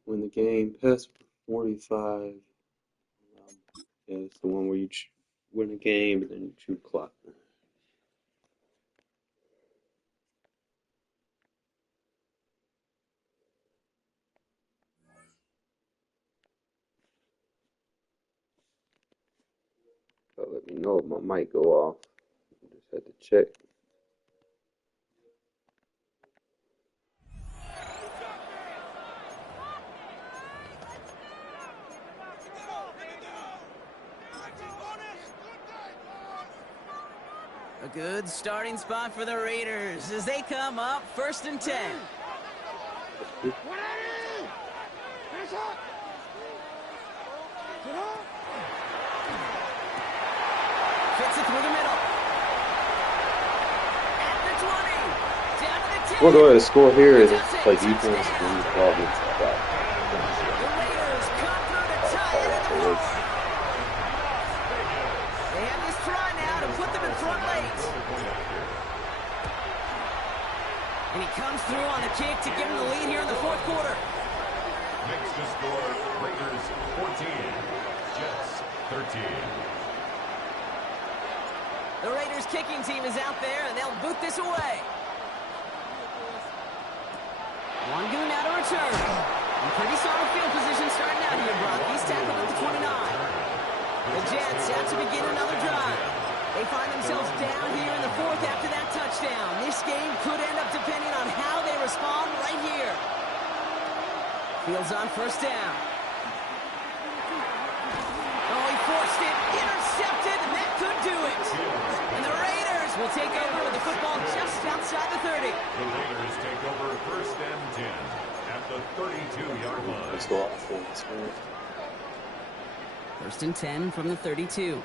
Win the game, pass for 45. Yeah, it's the one where you win a game and then you chew clock. Let me know if my mic go off. I just had to check. A good starting spot for the Raiders as they come up 1st and 10. Fits it through the middle. At the 20. Down to the 10. We'll go ahead and score here and play defense and use ball against the back. The Raiders come through to tie it in the fourth. They have this try now to put them in front late. And he comes through on the kick to give him the lead here in the fourth quarter. Makes the score Raiders 14, Jets 13. The Raiders kicking team is out there, and they'll boot this away. Gunna to return. In pretty solid field position starting out here, Brock. He's tackled at the 29. The Jets have to begin another drive. They find themselves down here in the fourth after that touchdown. This game could end up depending on how they respond right here. Fields on 1st down. Oh, he forced it. Intercepted, and that could do it. And the Raiders will take over with the football just outside the 30. The Raiders take over 1st and 10 at the 32-yard line. Let's go off for this one. 1st and 10 from the 32.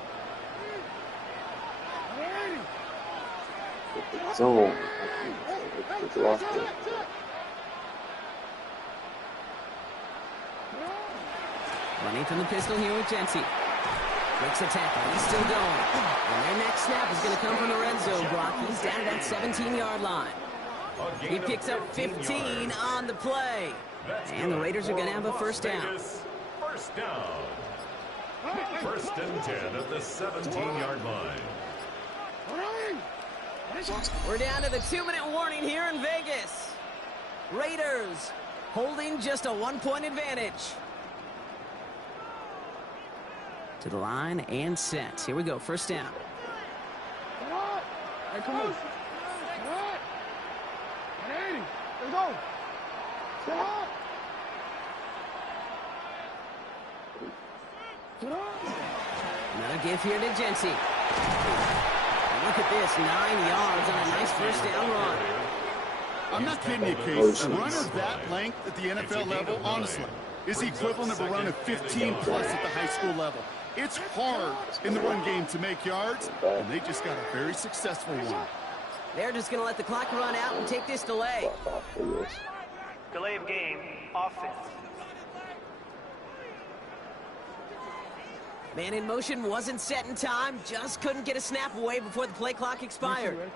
Zone. Running from the pistol here with Jency. Breaks a tackle. He's still going. And their next snap is going to come from the red zone, Brock. He's down at that 17-yard line. He picks up 15 on the play. And the Raiders are going to have a 1st down. 1st down. 1st and 10 at the 17-yard line. We're down to the 2-minute warning here in Vegas. Raiders holding just a 1-point advantage. To the line and set. Here we go. 1st down. Hey, come on. Let's go. Another give here to Jency. Look at this, 9 yards on a nice 1st down run. I'm not kidding you, Case. A runner that length at the NFL level, honestly, is the equivalent of a run of 15-plus at the high school level. It's hard in the run game to make yards, and they just got a very successful one. They're just going to let the clock run out and take this delay. Delay of game, offense. Man in motion wasn't set in time, just couldn't get a snap away before the play clock expired.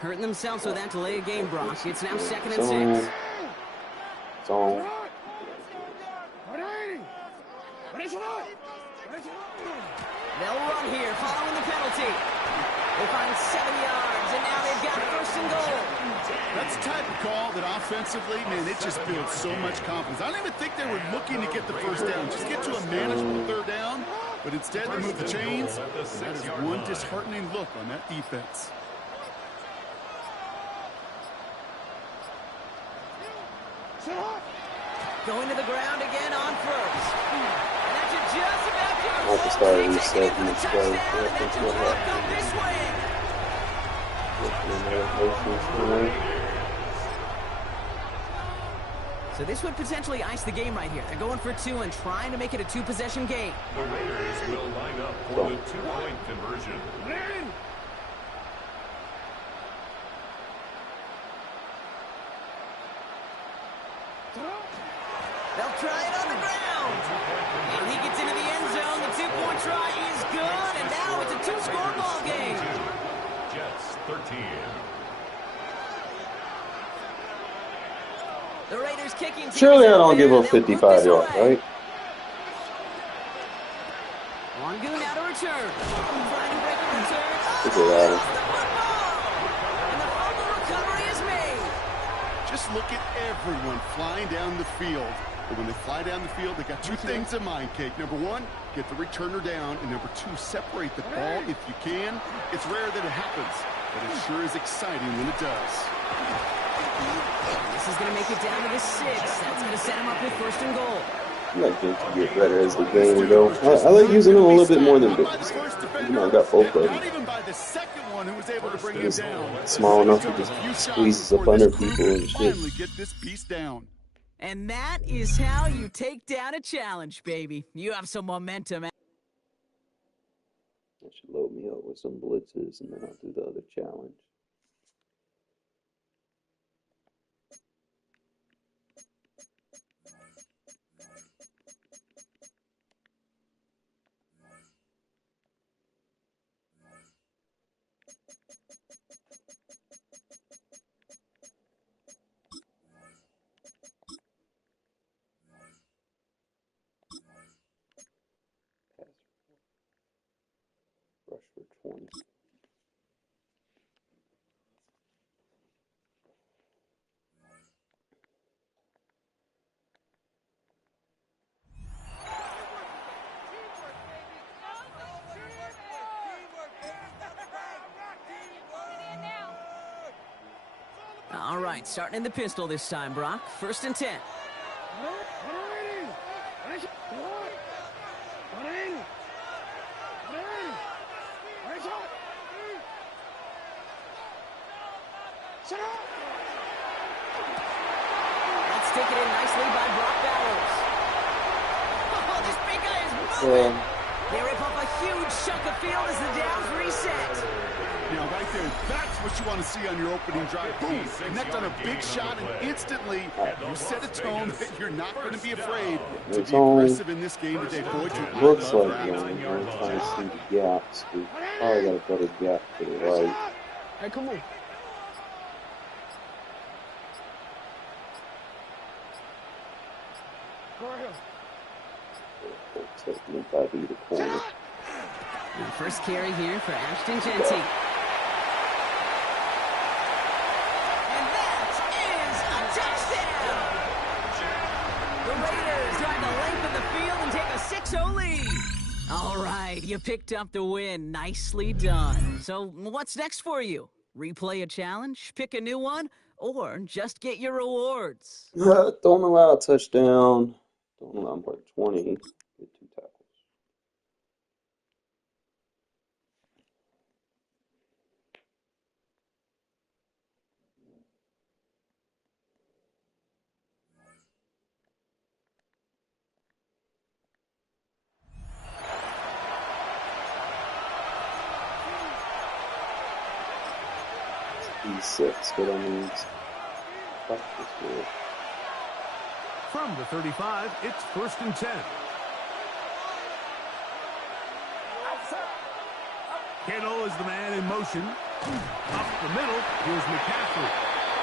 Hurting themselves with that delay of game, Brock. It's now 2nd and 6. Zone. They'll run here following the penalty. They find 7 yards, and now they've got first and goal. That's the type of call that offensively, man, it just builds so much confidence. I don't even think they were looking to get the first down, just get to a manageable third down, but instead they move the chains, and that is one disheartening look on that defense. Going to the ground again on first. And that's just about I have to start resetting this play. So this would potentially ice the game right here. They're going for 2 and trying to make it a 2-possession game. The Raiders will line up for the 2-point conversion. They'll try it on the ground. And he gets into the end zone. The 2-point try is good. And now it's a 2-score ball game. Jets 13. The Raiders kicking team. Surely I don't give up 55 yards, right? On Gunna to return. Trying to break the return. Look at that. And the fumble recovery is made. Just look at everyone flying down the field. But when they fly down the field, they got 2 things in mind, Kate. Number 1, get the returner down. And number 2, separate the ball if you can. It's rare that it happens, but it sure is exciting when it does. This is going to make it down to the 6. That's going to set him up with first and goal. I like Jake to get better as the game goes. I like using him a little bit more than Biggs. You know, I got both of them. Not even by the second one who was able to bring him down. Small enough to just squeezes up under people and shit. Finally get this piece down. And that is how you take down a challenge, baby. You have some momentum. That should load me up with some blitzes, and then I'll do the other challenge. Rush for 20. All right, starting in the pistol this time, Brock. First and 10. Let's take it in nicely by Brock Bowers. Oh, this big guy is moving. They rip up a huge chunk of field as the downs reset. Now, right there, that's what you want to see on your opening drive. Boom, connect on a big shot, and instantly you set a tone that you're not going to be afraid to be aggressive in this game today. Boy, Looks like I'm trying to see the gaps. We probably got a better gap to the right. Hey, come on. Go ahead. Technique out either corner. And first carry here for Ashton Genty. And that is a touchdown! The Raiders drive the length of the field and take a 6-0 lead. All right, you picked up the win. Nicely done. So what's next for you? Replay a challenge, pick a new one, or just get your rewards? Don't allow a touchdown. Don't allow more than 20. Get 2 tackles. E6, but I mean, practice good. From the 35, it's first and 10. Kittle is the man in motion. Up the middle, here's McCaffrey.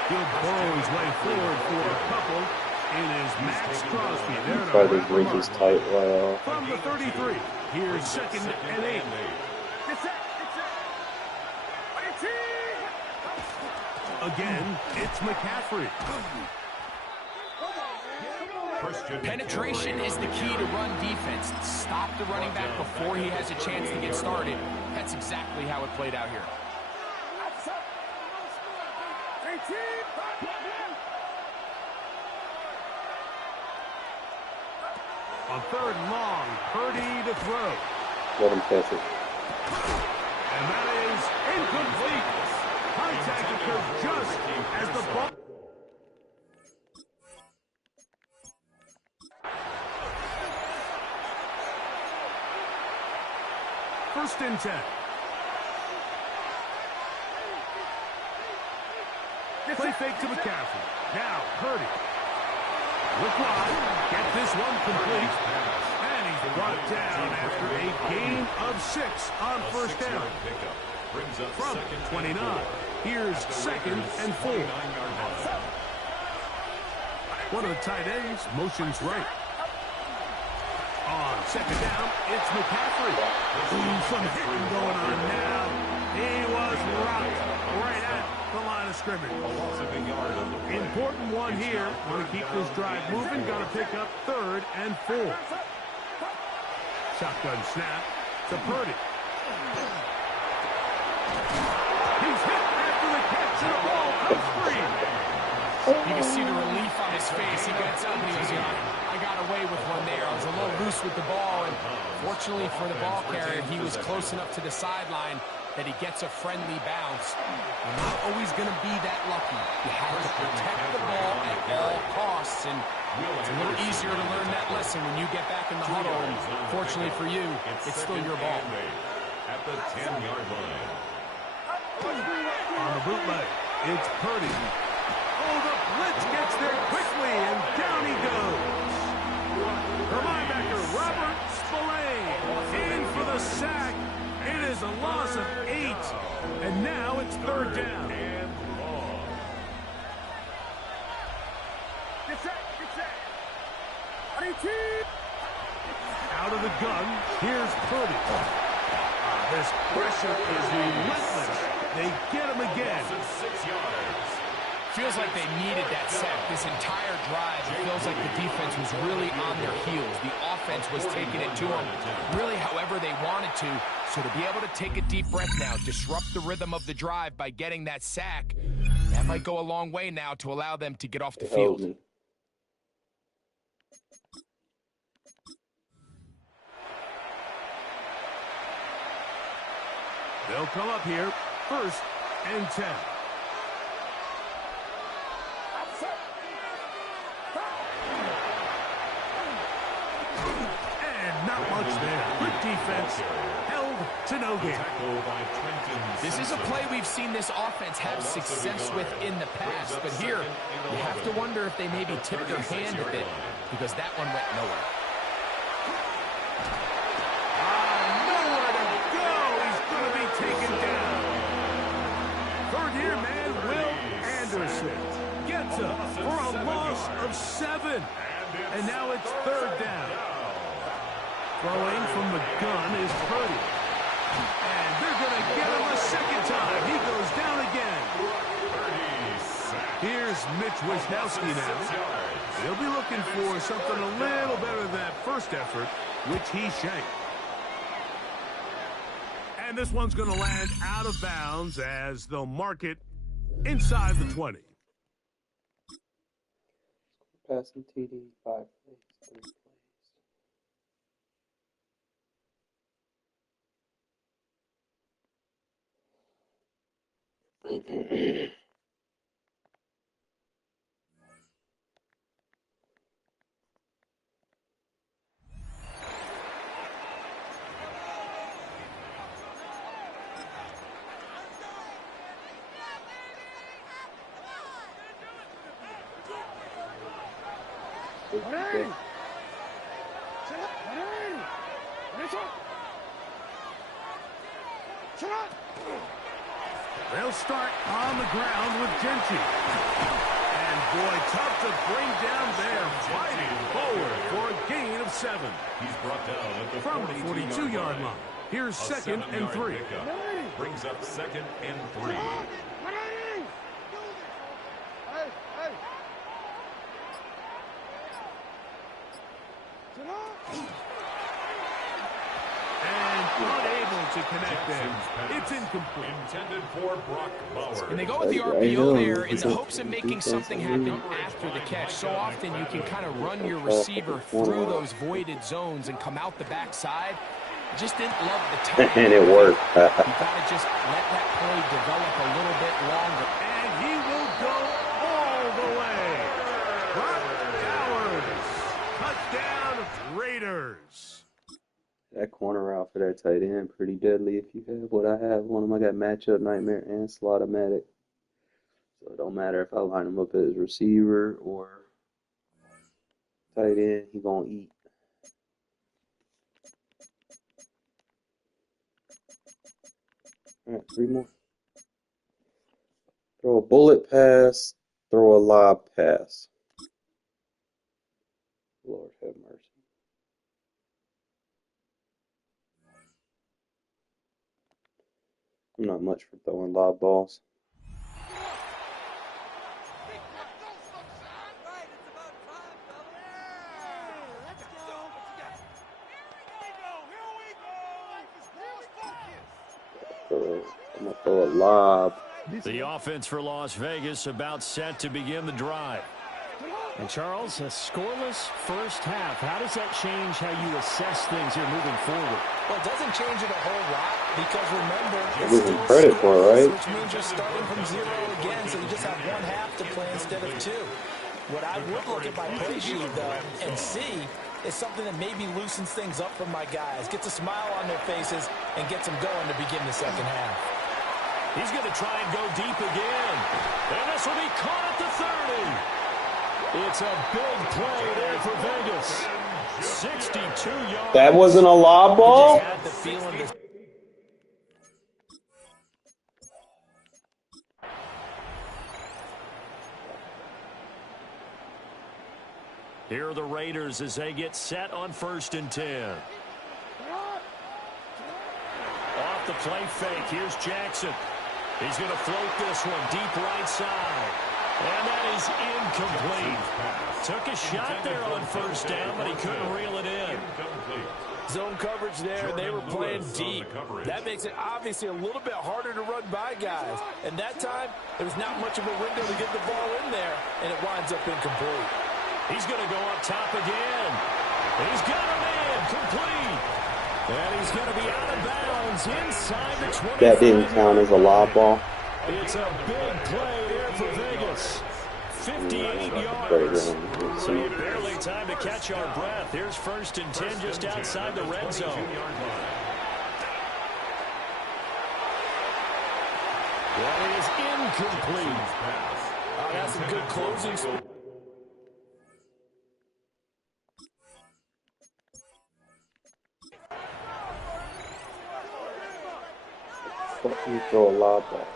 He'll burrow his way forward for a couple. And is Max Crosby there to Try to wrap bring him his up. tight way off. From the 33, Here's second and 8. Again, it's McCaffrey. Penetration is the key to run defense. Stop the running back before he has a chance to get started. That's exactly how it played out here. On third and long, Purdy to throw. Let him catch it. And that is incomplete. Contact occurs just as the ball. First and 10. Play fake to McCaffrey. Now, Purdy. Look wide. Get this one complete. And he's brought down after a gain of 6 on first down. From 29. Here's second and 4. One of the tight ends motions right. On second down, it's McCaffrey. Some hitting going on now. He was rocked right at the line of scrimmage. Important one here. Want to keep this drive moving. Got to pick up third and 4. Shotgun snap to Purdy. He's hit after the catch and the ball comes free. You can see the relief on his face. He gets up and he goes, I got away with one there. I was a little loose with the ball, and fortunately for the ball carrier, he was close enough to the sideline that he gets a friendly bounce. You're not always going to be that lucky. You have to protect the ball at all costs, and it's a little easier to learn that lesson when you get back in the huddle, and fortunately for you, it's still your ball. At the 10-yard line. On the bootleg, it's Purdy. Oh, the blitz gets there quickly, and down he goes. The linebacker, Robert Spillane, in for the sack. It is a loss of 8, and now it's third down. Out of the gun, here's Purdy. This pressure is relentless. They get him again. 6 yards. Feels like they needed that sack. This entire drive, it feels like the defense was really on their heels. The offense was taking it to them really however they wanted to. So to be able to take a deep breath now, disrupt the rhythm of the drive by getting that sack, that might go a long way now to allow them to get off the field. They'll come up here, first and 10. And not much there. Good defense, held to no gain. This is a play we've seen this offense have success with in the past, but here you have to wonder if they maybe tipped their hand a bit because that one went nowhere. Taken down. Third-year man Will Anderson gets up for a loss of 7. And now it's third down. Throwing from the gun is Purdy. And they're going to get him a second time. He goes down again. Here's Mitch Wisnowski now. He'll be looking for something a little better than that first effort, which he shanked. And this one's going to land out of bounds as they'll mark it inside the 20. Passing TD, 5 plays, 3 plays. They'll start on the ground with Gentry. And boy, tough to bring down there. Fighting forward for a gain of 7. He's brought down at the From the 42-yard line. Here's second and 3. Brings up second and 3. And unable to connect there. It's incomplete. Intended for Brock Bowers. And they go with the RPO there in the hopes of making something happen after the catch. So often you can kind of run your receiver through those voided zones and come out the backside. Just didn't love the time. And it worked. You got to just let that play develop a little bit longer. And he will go all the way. Brock Bowers. Touchdown, Raiders. That corner route for that tight end, pretty deadly if you have what I have. One of them, I got matchup nightmare and slot-o-matic. So it don't matter if I line him up as receiver or tight end, he gonna eat. All right, 3 more. Throw a bullet pass, throw a lob pass. Lord have mercy. I'm not much for throwing lob balls. I'm gonna throw a lob. The offense for Las Vegas about set to begin the drive. And Charles, a scoreless first half. How does that change how you assess things here moving forward? Well, it doesn't change it a whole lot because remember, Give him credit for it, right? which means you're starting from 0 again, so you just have 1 half to play instead of 2. What I would look at my play sheet, though, and see is something that maybe loosens things up for my guys, gets a smile on their faces, and gets them going to begin the second half. He's going to try and go deep again. And this will be caught at the 30. It's a big play there for Vegas. 62 yards. That wasn't a lob ball? Here are the Raiders as they get set on 1st and 10. Off the play fake, here's Jackson. He's going to float this one deep right side. And that is incomplete. Took a shot there on 1st down, but he couldn't reel it in. Zone coverage there, and they were playing deep. That makes it obviously a little bit harder to run by guys. And that time, there was not much of a window to get the ball in there, and it winds up incomplete. He's going to go up top again. He's got a man complete. And he's going to be out of bounds inside the 20. That didn't count as a lob ball. It's a big play there for Vegas. 58 yards. So barely time to catch our breath. Here's 1st and 10 just outside the red zone. That is incomplete. That's some good closing. You throw a lob ball.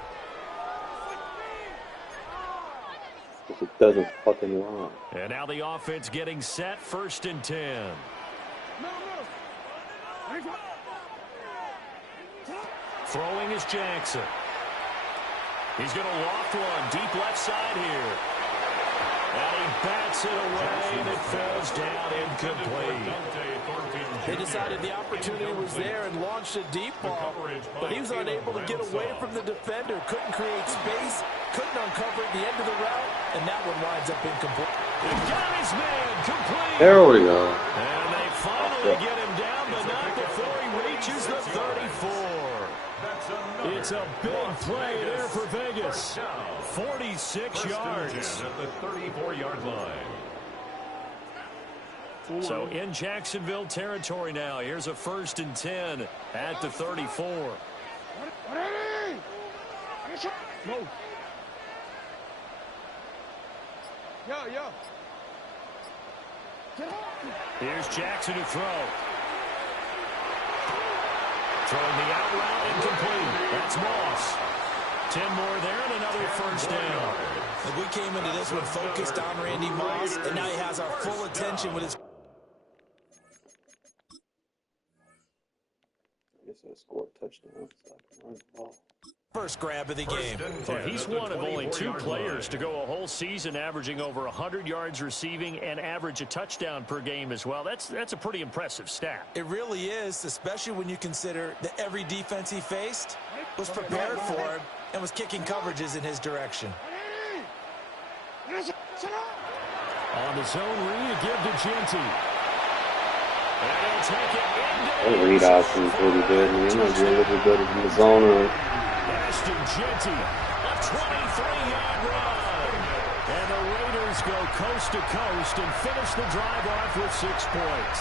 If it doesn't fucking line. And now the offense getting set, 1st and 10. Throwing is Jackson. He's going to loft one deep left side here. And he bats it away, and it falls down incomplete. They decided the opportunity was there and launched a deep ball, but he was unable to get away from the defender, couldn't create space, couldn't uncover at the end of the route, and that one winds up incomplete. He got his man complete. There we go. And they finally get him down, but not before he reaches the 34. It's a big play there for Vegas. 46 yards. At the 34-yard line. So in Jacksonville territory now. Here's a 1st and 10 at the 34. Here's Jackson to throw. Throwing the out route incomplete. That's Moss. 10 more there and another first down. And we came into this one focused on Randy Moss, and now he has our full attention with his... I guess I scored a touchdown, so I can run the ball. First grab of the game. Well, he's one of only 2 players to go a whole season averaging over 100 yards receiving and average a touchdown per game as well. That's a pretty impressive stat. It really is, especially when you consider that every defense he faced was prepared for him and was kicking coverages in his direction. On the zone read, a give to Genty. And he'll take it into That read option is really good, man. It might be a little bit better than the zone run. Ashton Genty, a 23-yard run. And the Raiders go coast to coast and finish the drive off with 6 points.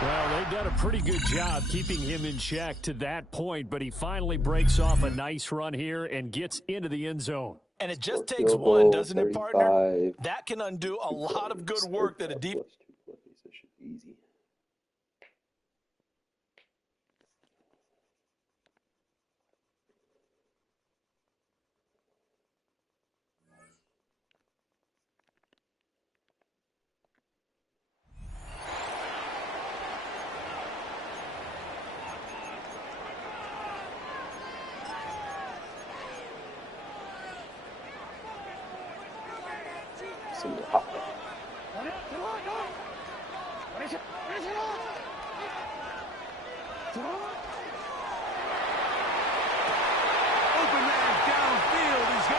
Well, they've done a pretty good job keeping him in check to that point, but he finally breaks off a nice run here and gets into the end zone. And it just takes one, doesn't it, partner? That can undo a lot of good work that a defense... That should be easy.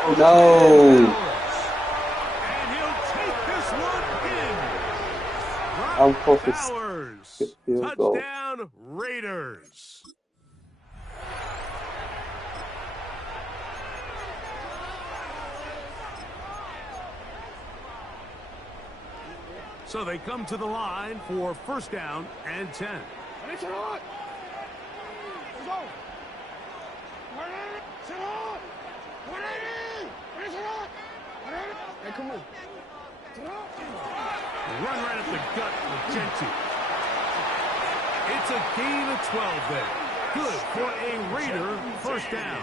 Oh no! And he'll take this one in. I'm focused. Powers. Touchdown, Raiders. So they come to the line for first down and 10. Hey, come on. Run right up the gut with Genty. It's a gain of 12 there. Good for a Raider first down.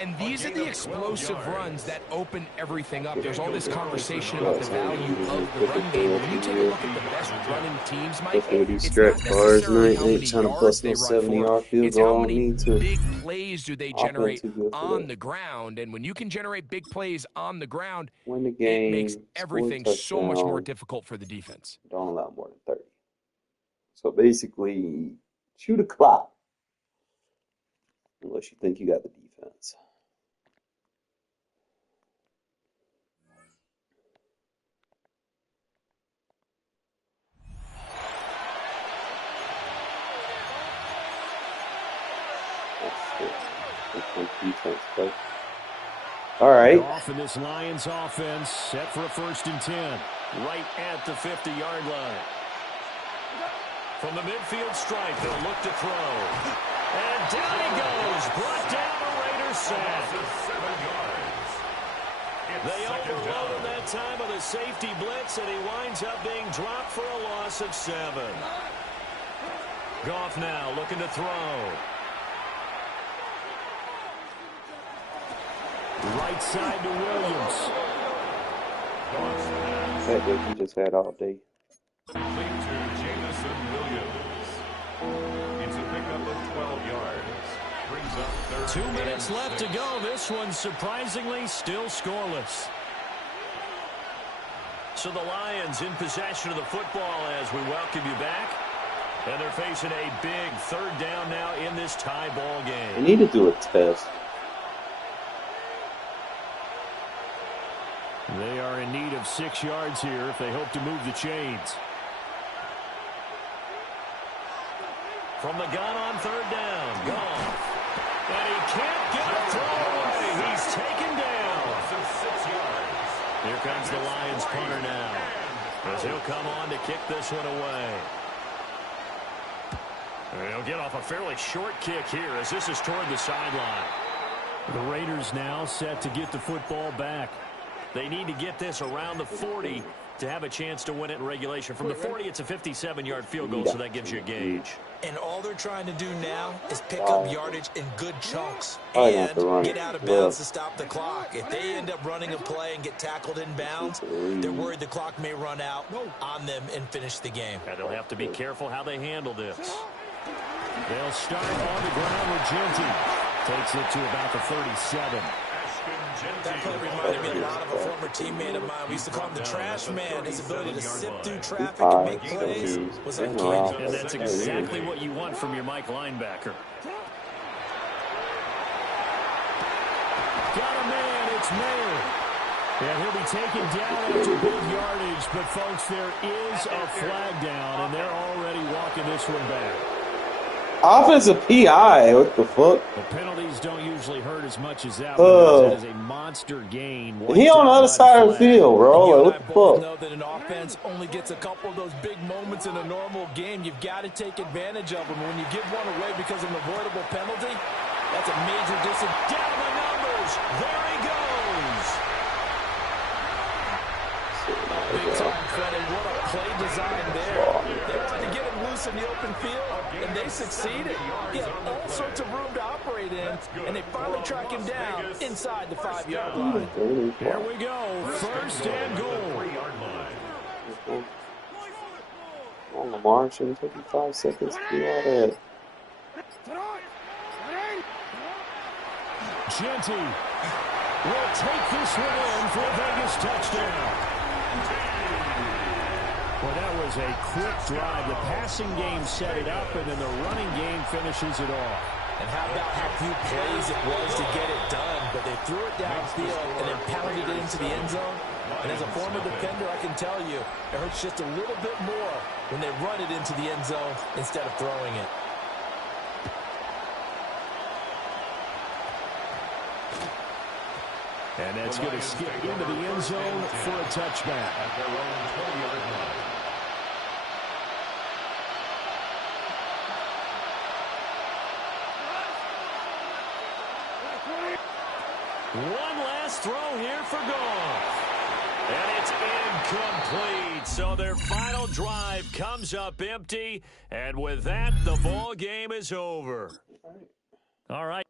And these are the explosive runs that open everything up. There's all this conversation about the value of the run game. When you take a look at the best running teams, Mike, it's not necessarily how many yards they run for. It's how many big plays do they generate on the ground. And when you can generate big plays on the ground, it makes everything so much more difficult for the defense. Don't allow more than 30. So basically, shoot a clock. Unless you think you got the defense. Defense, but all right. Off in this Lions offense, set for a 1st and 10, right at the 50-yard line. From the midfield stripe, they'll look to throw. And down he goes, brought down a Raiders sack. They overloaded that time with a safety blitz, and he winds up being dropped for a loss of 7. Goff now looking to throw. Right side to Williams. That dude he just had all day. Complete to Jamison Williams. It's a pickup of 12 yards. Brings up 3rd 2 minutes left to go. This one surprisingly still scoreless. So the Lions in possession of the football as we welcome you back. And they're facing a big 3rd down now in this tie ball game. They need to do a test. They are in need of 6 yards here if they hope to move the chains. From the gun on 3rd down. Gone. And he can't get a throw away. He's taken down. Here comes the Lions punter now, as he'll come on to kick this one away. And he'll get off a fairly short kick here as this is toward the sideline. The Raiders now set to get the football back. They need to get this around the 40 to have a chance to win it in regulation. From the 40, it's a 57-yard field goal, so that gives you a gauge. And all they're trying to do now is pick up yardage in good chunks Have to and run get it. out of bounds to stop the clock. If they end up running a play and get tackled in bounds, they're worried the clock may run out on them and finish the game. And they'll have to be careful how they handle this. They'll start on the ground with Genty. Takes it to about the 37. That play reminded me a lot of a former teammate of mine. We used to call him the trash man. His ability to sift through traffic and make plays was uncanny. And that's exactly what you want from your Mike linebacker. Got a man, it's Mayer. And he'll be taken down after big yardage. But, folks, there is a flag down, and they're already walking this one back. Offensive PI, what the fuck? The penalties don't usually hurt as much as that one. It is a monster gain. He on the other side of the field, bro. Like, what the fuck? Know that an offense only gets a couple of those big moments in a normal game. You've got to take advantage of them. When you give one away because of an avoidable penalty, that's a major disadvantage. Down the numbers. There he goes. Big time credit. What a play design there. They wanted to get him loose in the open field, and they succeeded. He had all sorts of room to operate in, and they finally track him down inside the 5-yard line. Here we go. First and goal. On Lamar, shouldn't take you 5 seconds to do all that. Genty will take this one in for a Vegas touchdown. Well, that was a quick drive. The passing game set it up, and then the running game finishes it off. And how about how few plays it was to get it done, but they threw it downfield and then pounded it into the end zone. And as a former defender, I can tell you, it hurts just a little bit more when they run it into the end zone instead of throwing it. And that's going to skip into the end zone for a touchback. At their own 20-yard line. One last throw here for Goff. And it's incomplete. So their final drive comes up empty. And with that, the ball game is over. All right.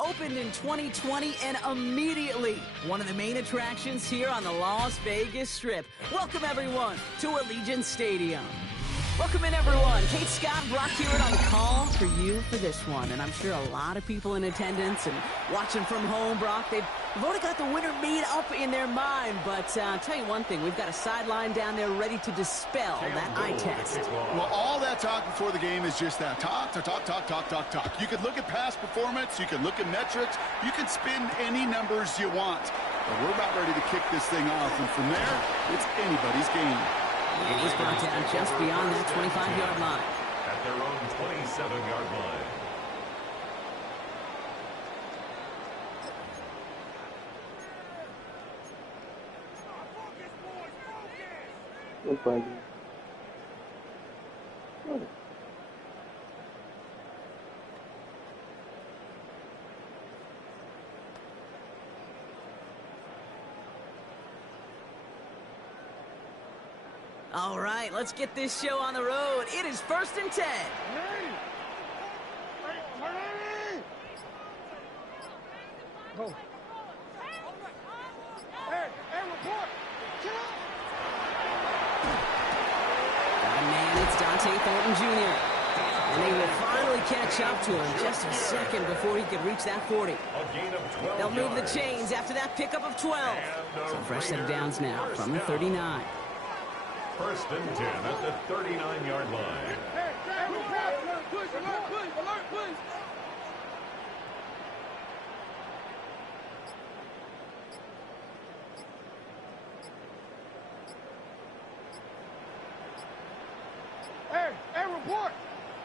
Opened in 2020 and immediately one of the main attractions here on the Las Vegas Strip. Welcome, everyone, to Allegiant Stadium. Welcome in, everyone. Kate Scott, Brock Hewitt on the call for you for this one. And I'm sure a lot of people in attendance and watching from home, Brock, they've already got the winner made up in their mind. But I'll tell you one thing, we've got a sideline down there ready to dispel that eye test. Well, all that talk before the game is just that. Talk. You could look at past performance. You can look at metrics. You can spin any numbers you want. But we're about ready to kick this thing off. And from there, it's anybody's game. It is brought down just beyond that 25-yard line. At their own 27-yard line. Look like it. All right, let's get this show on the road. It is 1st and 10. Go. Hey, report. Get up. And man, it's Dante Thornton Jr. And they will finally catch up to him just a second before he could reach that 40. They'll move the chains after that pickup of 12. So fresh set of downs now from the 39. First and 10 at the 39-yard line.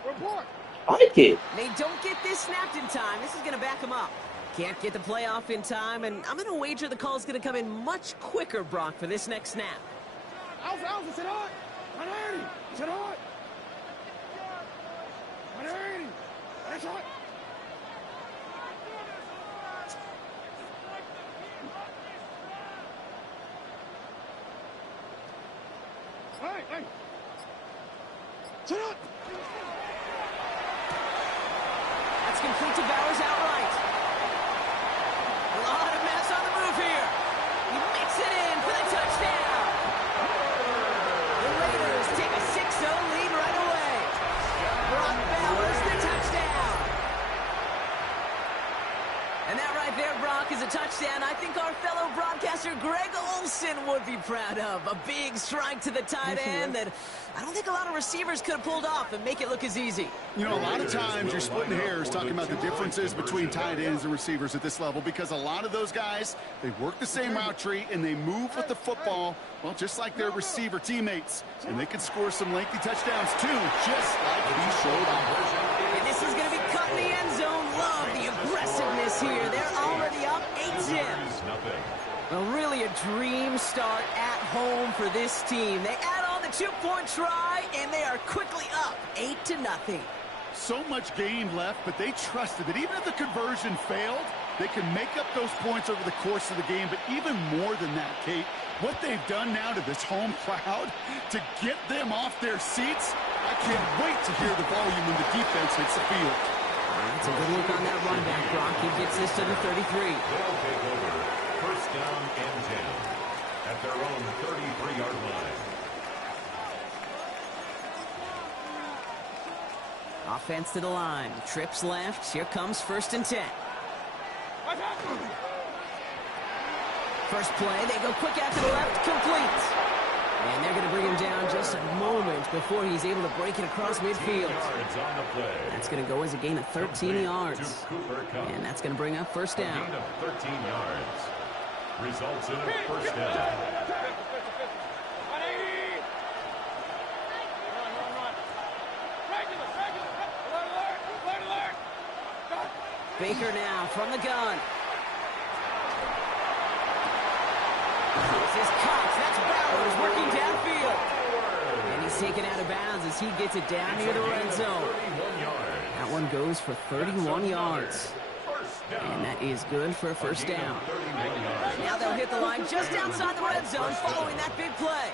Report. I like it. They don't get this snapped in time. This is going to back them up. Can't get the playoff in time, and I'm going to wager the call is going to come in much quicker, Brock, for this next snap. Alpha, sit hard. Sit hard. That's hard. Hey. Sit up. That's complete to Bowers outright. A lot of mess on the move here. He makes it in for the touchdown. The Raiders take a 6-0 lead right away. Brock Bowers, the touchdown. And that right there, Brock, is a touchdown I think our fellow broadcaster Greg Olson would be proud of. A big strike to the tight end that I don't think a lot of receivers could have pulled off and make it look as easy. You know, a lot of times you're splitting hairs talking about the differences between tight ends and receivers at this level because a lot of those guys, they work the same route tree and they move with the football, well, just like their receiver teammates. And they can score some lengthy touchdowns, too, just like he showed off. And this is going to be cut in the end zone. Love the aggressiveness here. They're already up 8-10. Well, really a dream start at home for this team. They add on the 2-point try, and they are quickly up 8-0. So much game left, but they trusted that even if the conversion failed, they can make up those points over the course of the game. But even more than that, Kate, what they've done now to this home crowd to get them off their seats, I can't wait to hear the volume when the defense hits the field. That's a good look on that run back, Brock. He gets this to the 33. They'll take over. First down and 10 at their own 33-yard line. Offense to the line. Trips left. Here comes first and 10. First play, they go quick out to the left, complete. And they're going to bring him down just a moment before he's able to break it across midfield. That's going to go as a gain of 13 yards. And that's going to bring up first down. Gain of 13 yards. Results in a first down. Baker now from the gun. This is Cox. That's Bowers working downfield. And he's taken out of bounds as he gets it down near the red zone. That one goes for 31 yards. And that is good for a first down. Now they'll hit the line just outside the red zone following that big play.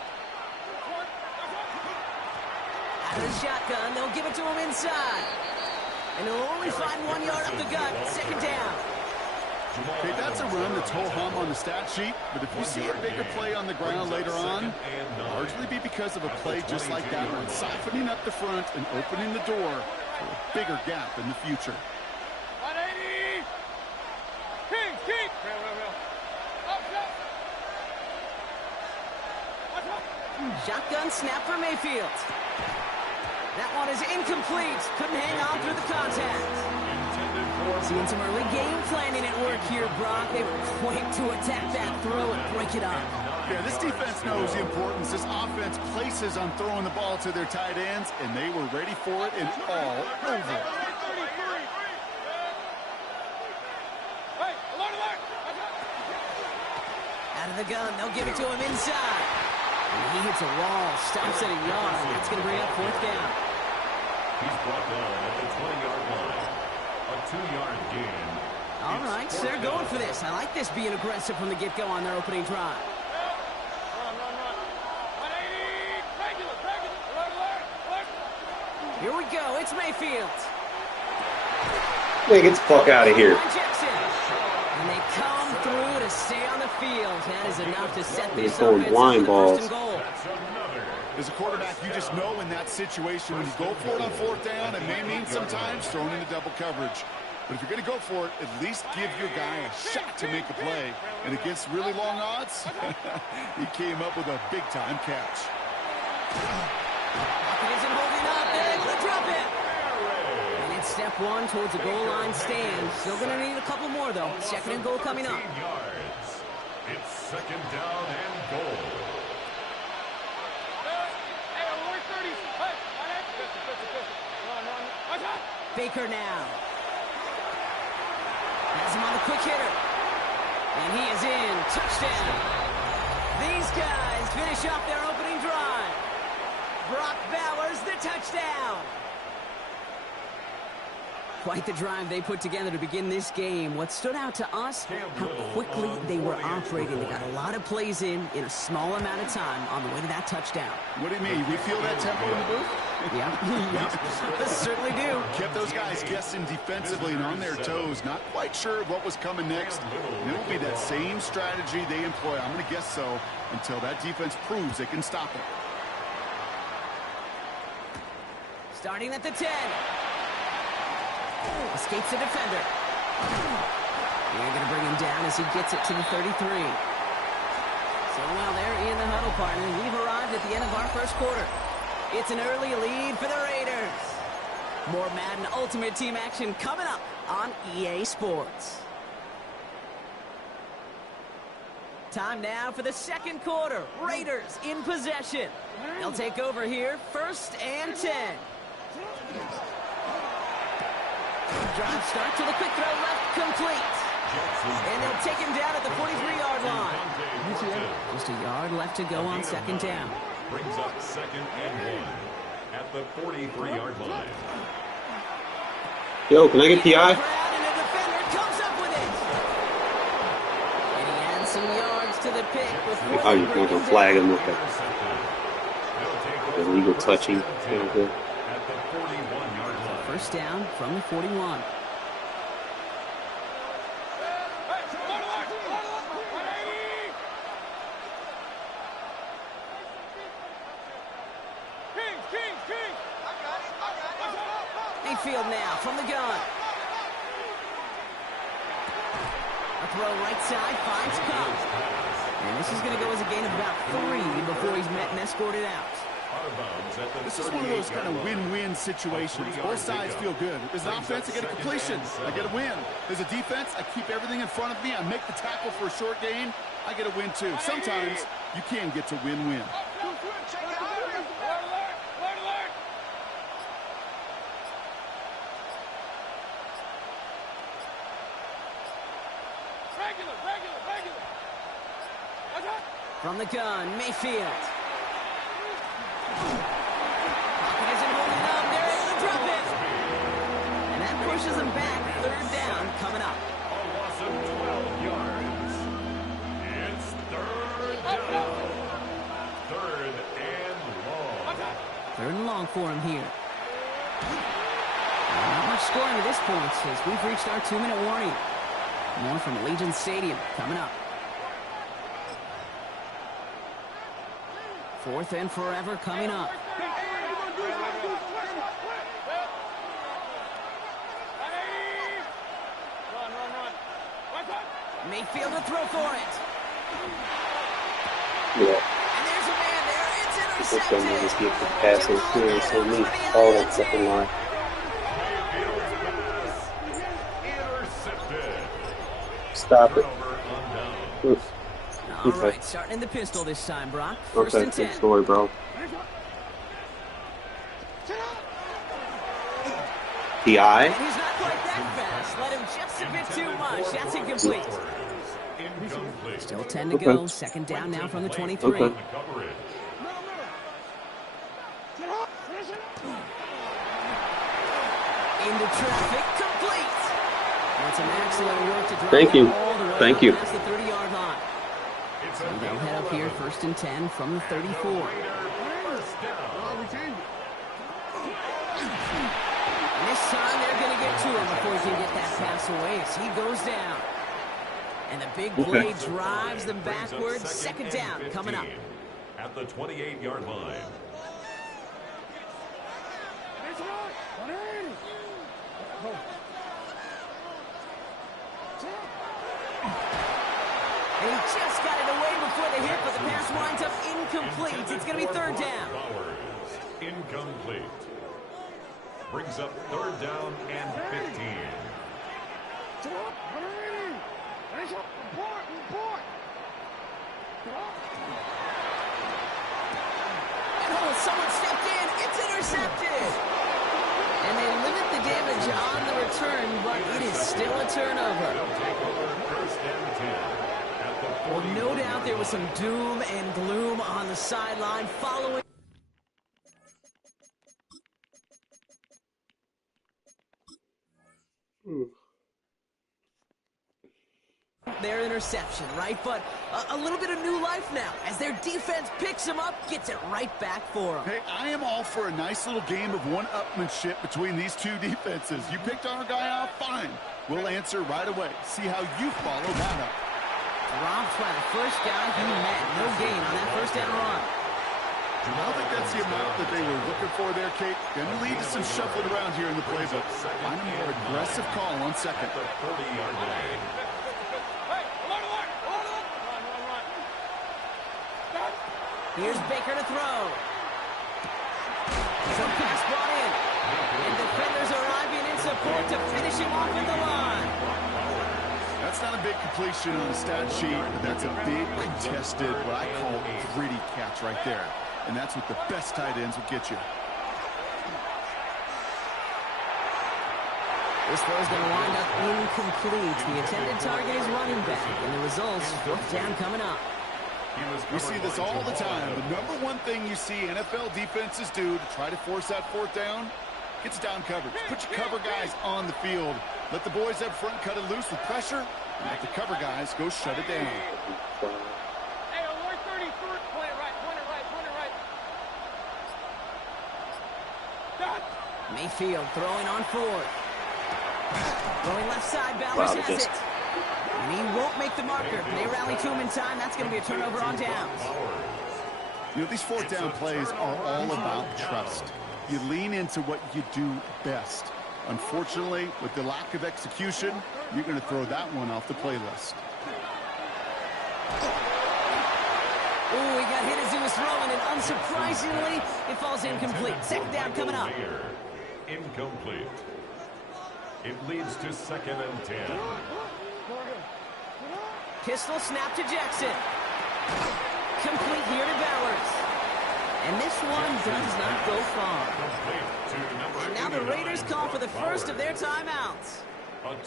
Out of the shotgun, they'll give it to him inside. And he'll only find 1 yard up the gut. Second down. Okay, that's a run that's ho-hum on the stat sheet, but if you see a bigger play on the ground later on, it'll largely be because of a play just like that one, softening up the front and opening the door for a bigger gap in the future. 180! King! Shotgun snap for Mayfield. That one is incomplete. Couldn't hang on through the contact. Seeing some early game planning at work here, Brock. They were quick to attack that throw and break it up. Yeah, this defense knows the importance this offense places on throwing the ball to their tight ends, and they were ready for it and all over it. Out of the gun, they'll give it to him inside. And he hits a wall, stops at a yard. That's going to bring up fourth down. He's brought down at the 20-yard line. A 2-yard gain. All right, so they're going for this. I like this being aggressive from the get-go on their opening drive. Here we go. It's Mayfield. Man, get the fuck out of here. And they come through to stay on the field. That is enough to set this They're up throwing blind balls. first and goal. As a quarterback, you just know in that situation when you go for it on fourth down, it may mean sometimes throwing into double coverage. But if you're going to go for it, at least give your guy a shot to make a play. And against really long odds, he came up with a big-time catch. Pocket isn't holding up. They're able to drop it. And it's step one towards a goal line stand. Still going to need a couple more, though. Second and goal coming up. Yards. It's second down and goal. Baker now. Has him on the quick hitter. And he is in. Touchdown. These guys finish off their opening drive. Brock Bowers, the touchdown. Quite the drive they put together to begin this game. What stood out to us, how quickly they were operating. They got a lot of plays in a small amount of time on the way to that touchdown. What do you mean? We feel that tempo in the booth? Yeah, certainly do. Kept those guys guessing defensively and on their toes, not quite sure what was coming next. And it will be that same strategy they employ. I'm going to guess so until that defense proves they can stop it. Starting at the 10. Escapes the defender. They're going to bring him down as he gets it to the 33. So, well, they're in the huddle, partner. We've arrived at the end of our first quarter. It's an early lead for the Raiders. More Madden Ultimate Team action coming up on EA Sports. Time now for the second quarter. Raiders in possession. They'll take over here, 1st and 10. Drive start to the quick throw left, complete. And they'll take him down at the 43-yard line. Just a yard left to go on second down. Brings up second and 1 at the 43-yard line. Yo, can I get PI? And the defender comes up with it. And he adds some yards to the pick. Oh, you're going to flag him with the illegal touching. At the 41-yard line. First down from the 41. Mayfield now from the gun. A throw right side, finds Cobb. And this is going to go as a gain of about 3 before he's met and escorted out. This is one of those kind of win-win situations. Both sides feel good. As an offense, I get a completion. I get a win. As a defense, I keep everything in front of me. I make the tackle for a short gain. I get a win, too. Sometimes you can get to win-win. From the gun, Mayfield. Pocket isn't holding up. They're able to drop it. And that pushes them back. 3rd down coming up. A loss of 12 yards. It's 3rd down. 3rd and long. 3rd and long for him here. Not much scoring at this point as we've reached our 2-minute warning. More from Allegiant Stadium coming up. 4th and forever coming up. Mayfield to throw for it. Yeah. And there's a man there. It's This intercepted. guy just get the pass interference so me all that second line. Stop it. Oof. All right, starting in the pistol this time, Brock. 1st Okay, and 10. good story, bro. PI? And he's not quite that fast. Let him just a bit too much. That's incomplete. Still 10 to go. 2nd down now from the 23. Okay. Into traffic, complete. That's an excellent work to drive Thank you. all the way Thank you. past the 30-yard line. So they'll head up here 1st and 10 from the 34. And this time they're going to get to him before he can get that pass away as he goes down. And the big play drives them backwards. 2nd down coming up. At the 28-yard line. incomplete. It's going to be third down. Incomplete. Brings up third down and 15. Oh, someone stepped in. It's intercepted. And they limit the damage on the return, but it is still a turnover. Well, no doubt there was some doom and gloom on the sideline following their interception, right? But a little bit of new life now as their defense picks them up, gets it right back for them. Hey, I am all for a nice little game of one-upmanship between these two defenses. You picked our guy off, fine. We'll answer right away. See how you follow that up. Dropped by the first guy he met. No gain on that first down run. I don't think that's the amount that they were looking for there, Kate. Going to lead to some shuffling around here in the playbook. Find a more aggressive call on second. Here's Baker to throw. Some pass brought in. And defenders arriving in support to finish him off at the line. That's not a big completion on the stat sheet, but that's a big contested, what I call gritty catch right there. And that's what the best tight ends will get you. This throw is going to wind up incomplete. The intended target is running back, and the results, fourth down coming up. We see this all the time. The number one thing you see NFL defenses do to try to force that fourth down, gets down coverage. Put your cover guys on the field. Let the boys up front cut it loose with pressure, and let the cover guys go shut it down. Hey, alert 33. Point it right, point it right, point it right. Done. Mayfield throwing on fourth. Going left side, Bowers has it. And he won't make the marker. They rally to him in time. That's going to be a turnover on downs. You know, these fourth down plays are all about trust. You lean into what you do best. Unfortunately, with the lack of execution, you're going to throw that one off the playlist. Oh, he got hit as he was throwing, and unsurprisingly, it falls incomplete. Second down coming up. Incomplete. It leads to second and 10. Pistol snap to Jackson. Complete here to Bowers. And this one does not go far. And now the Raiders call for the first of their timeouts.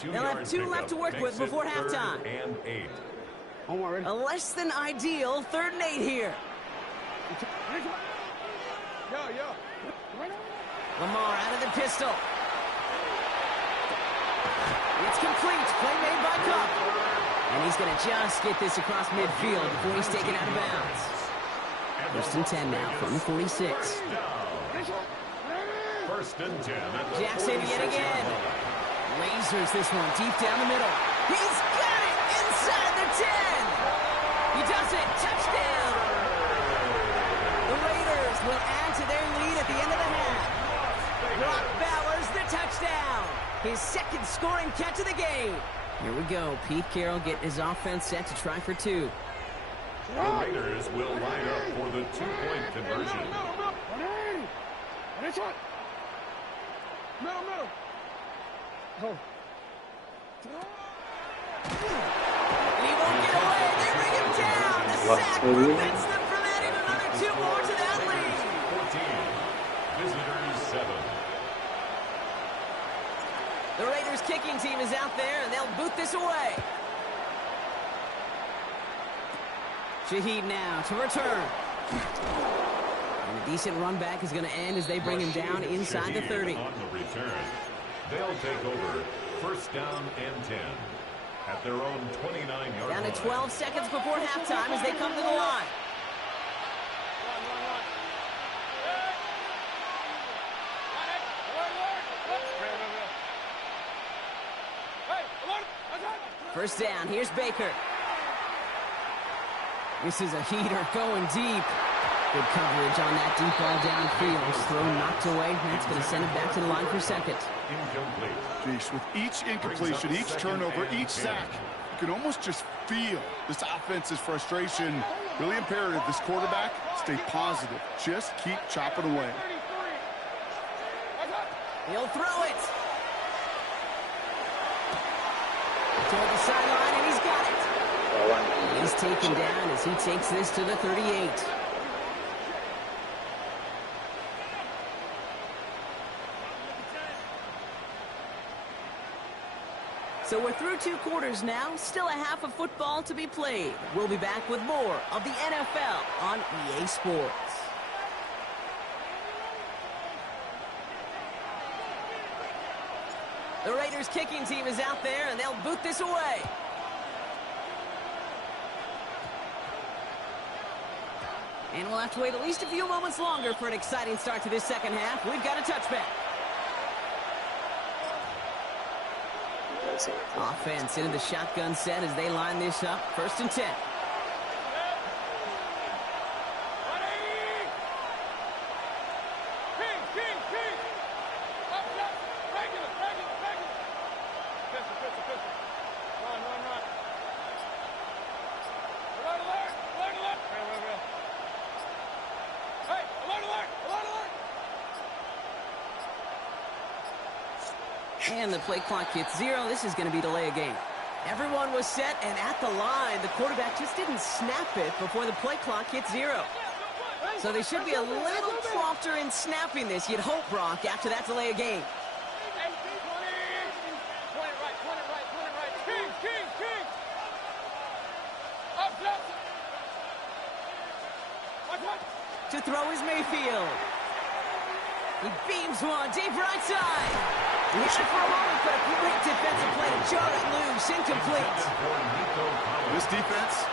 They'll have 2 left to work with before halftime. And 8. A less than ideal 3rd and 8 here. Lamar out of the pistol. It's complete. Play made by Cup. And he's going to just get this across midfield before he's taken out of bounds. First and 10 now from the 46. First and 10. Jackson yet again. Lasers this one deep down the middle. He's got it inside the 10. He does it. Touchdown. The Raiders will add to their lead at the end of the half. Brock Bowers the touchdown. His second scoring catch of the game. Here we go. Pete Carroll getting his offense set to try for 2. The Raiders will line up for the 2-point conversion. Middle. Oh. And he won't get away. They bring him down. The sack prevents them from adding another 2 more to that lead. 14. Visitors 7. The Raiders kicking team is out there, and they'll boot this away. Shaheed now to return. And a decent run back is going to end as they bring him down inside the 30. On the return, they'll take over first down and 10 at their own 29-yard line. Down to 12 seconds before halftime as they come to the line. First down, here's Baker. This is a heater going deep. Good coverage on that deep ball downfield. Throw knocked away. That's going to send it back to the line for second. Incomplete. Jeez, with each incompletion, each turnover, each sack, you can almost just feel this offense's frustration Really imperative this quarterback stay positive. Just keep chopping away. He'll throw it. Toward the sideline, and he's got it. And he's taken down as he takes this to the 38. So we're through 2 quarters now. Still a half of football to be played. We'll be back with more of the NFL on EA Sports. The Raiders kicking team is out there, and they'll boot this away. And we'll have to wait at least a few moments longer for an exciting start to this second half. We've got a touchback. Offense into the shotgun set as they line this up. 1st and 10. And the play clock hits 0. This is going to be delay a game. Everyone was set, and at the line, the quarterback just didn't snap it before the play clock hit 0. So they should be a little prompter in snapping this. You'd hope, Brock, after that delay a game. To throw is Mayfield. He beams one deep right side. He had it for a moment, but a great defensive play to jar it loose. Incomplete. This defense,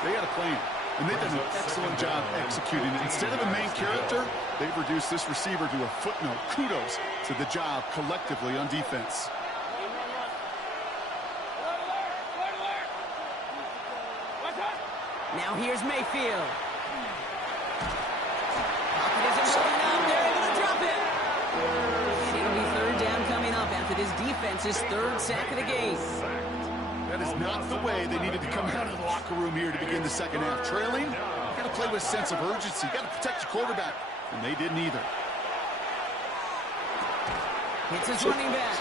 they had a plan. And they've done an excellent job executing it. Instead of a main character, they've reduced this receiver to a footnote. Kudos to the job collectively on defense. Now here's Mayfield. Optimism holding up. They're able to drop it. And it'll be 3rd down coming up after this defense's 3rd sack of the game. That is not the way they needed to come out of the locker room here to begin the second half. Trailing, you got to play with a sense of urgency. You got to protect your quarterback, and they didn't either. Hits his running back.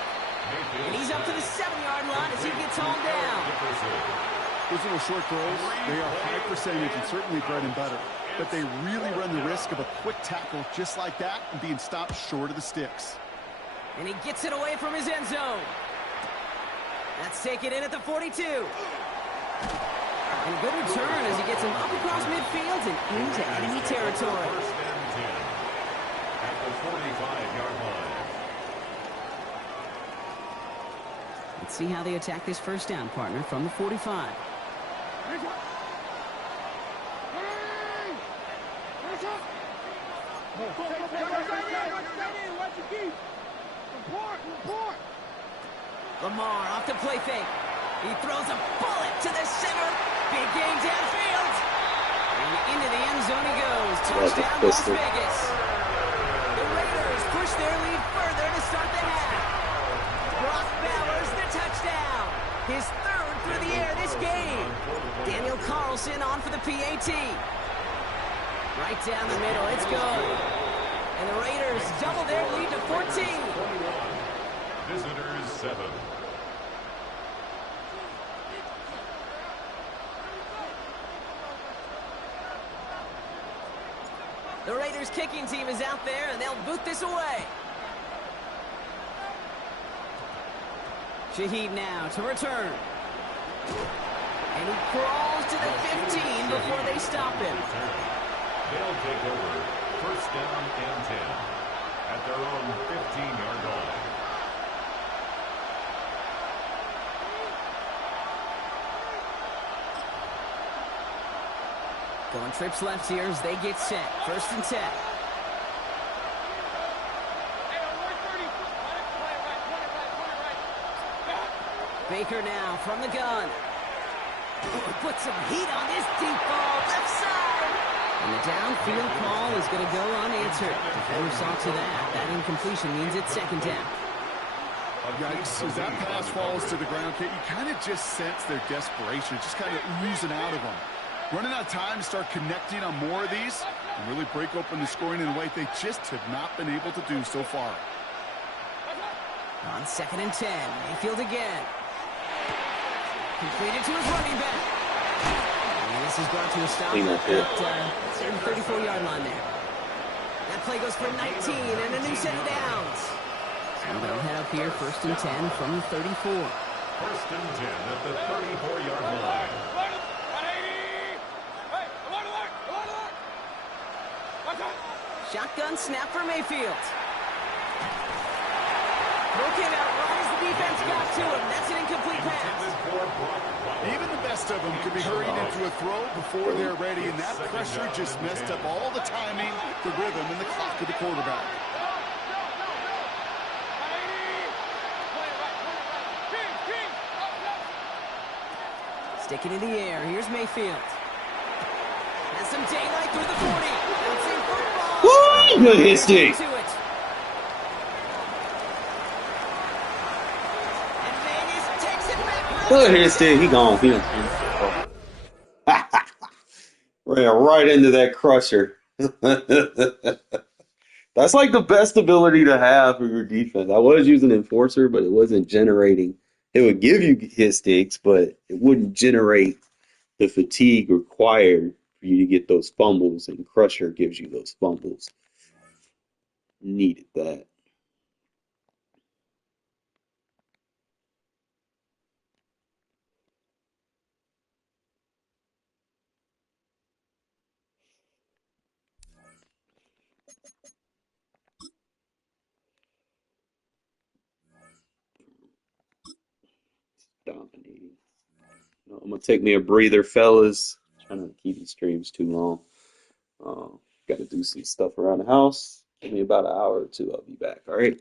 And he's up to the 7-yard line as he gets hauled down. Those little short throws, they are high percentage and certainly bread and butter. But they really run the risk of a quick tackle just like that and being stopped short of the sticks. And he gets it away from his end zone. That's taken in at the 42. And good return as he gets him up across midfield and into enemy territory. 1st and 10 at the 45-yard line. Let's see how they attack this 1st down, partner, from the 45. Lamar off the play fake. He throws a bullet to the center. Big game downfield. And into the end zone he goes. Touchdown Las Vegas. The Raiders push their lead further to start the half. Brock Bowers the touchdown. His 3rd through the air this game. Daniel Carlson on for the PAT. Right down the middle. It's good. And the Raiders double their lead to 14. Visitors 7. The Raiders kicking team is out there, and they'll boot this away. Shaheed now to return. And he crawls to the 15 before they stop him. They'll take over 1st down and 10 at their own 15-yard line. Going trips left here as they get set. 1st and 10. Baker now from the gun. Put some heat on this deep ball. Left side. And the downfield call is going to go unanswered. Defender saw to that. That incompletion means it's 2nd down. Yikes, as that pass falls to the ground, you kind of just sense their desperation, just kind of oozing out of them. Running out of time to start connecting on more of these and really break open the scoring in a way they just have not been able to do so far. On 2nd and 10, Mayfield again. Completed to his running back. And this is brought to a stop at the 34-yard line there. That play goes for 19 and a new set of downs. So they'll head up here 1st and 10 from the 34. 1st and 10 at the 34-yard line. Shotgun snap for Mayfield. Throw came out right as the defense got to him. That's an incomplete pass. Even the best of them could be hurried into a throw before they're ready, and that pressure just messed up all the timing, the rhythm, and the clock of the quarterback. Sticking in the air. Here's Mayfield. Has some daylight through the 40. Bouncing football. Woo! Look at his stick. Look at his stick. He gone. He done. Ran right into that crusher. That's like the best ability to have for your defense. I was using Enforcer, but it wasn't generating. It would give you hit sticks, but it wouldn't generate the fatigue required for you to get those fumbles, and Crusher gives you those fumbles. Needed that. Dominating. I'm gonna take me a breather, fellas. Trying not to keep these streams too long. Got to do some stuff around the house. Give me about an hour or two. I'll be back. All right.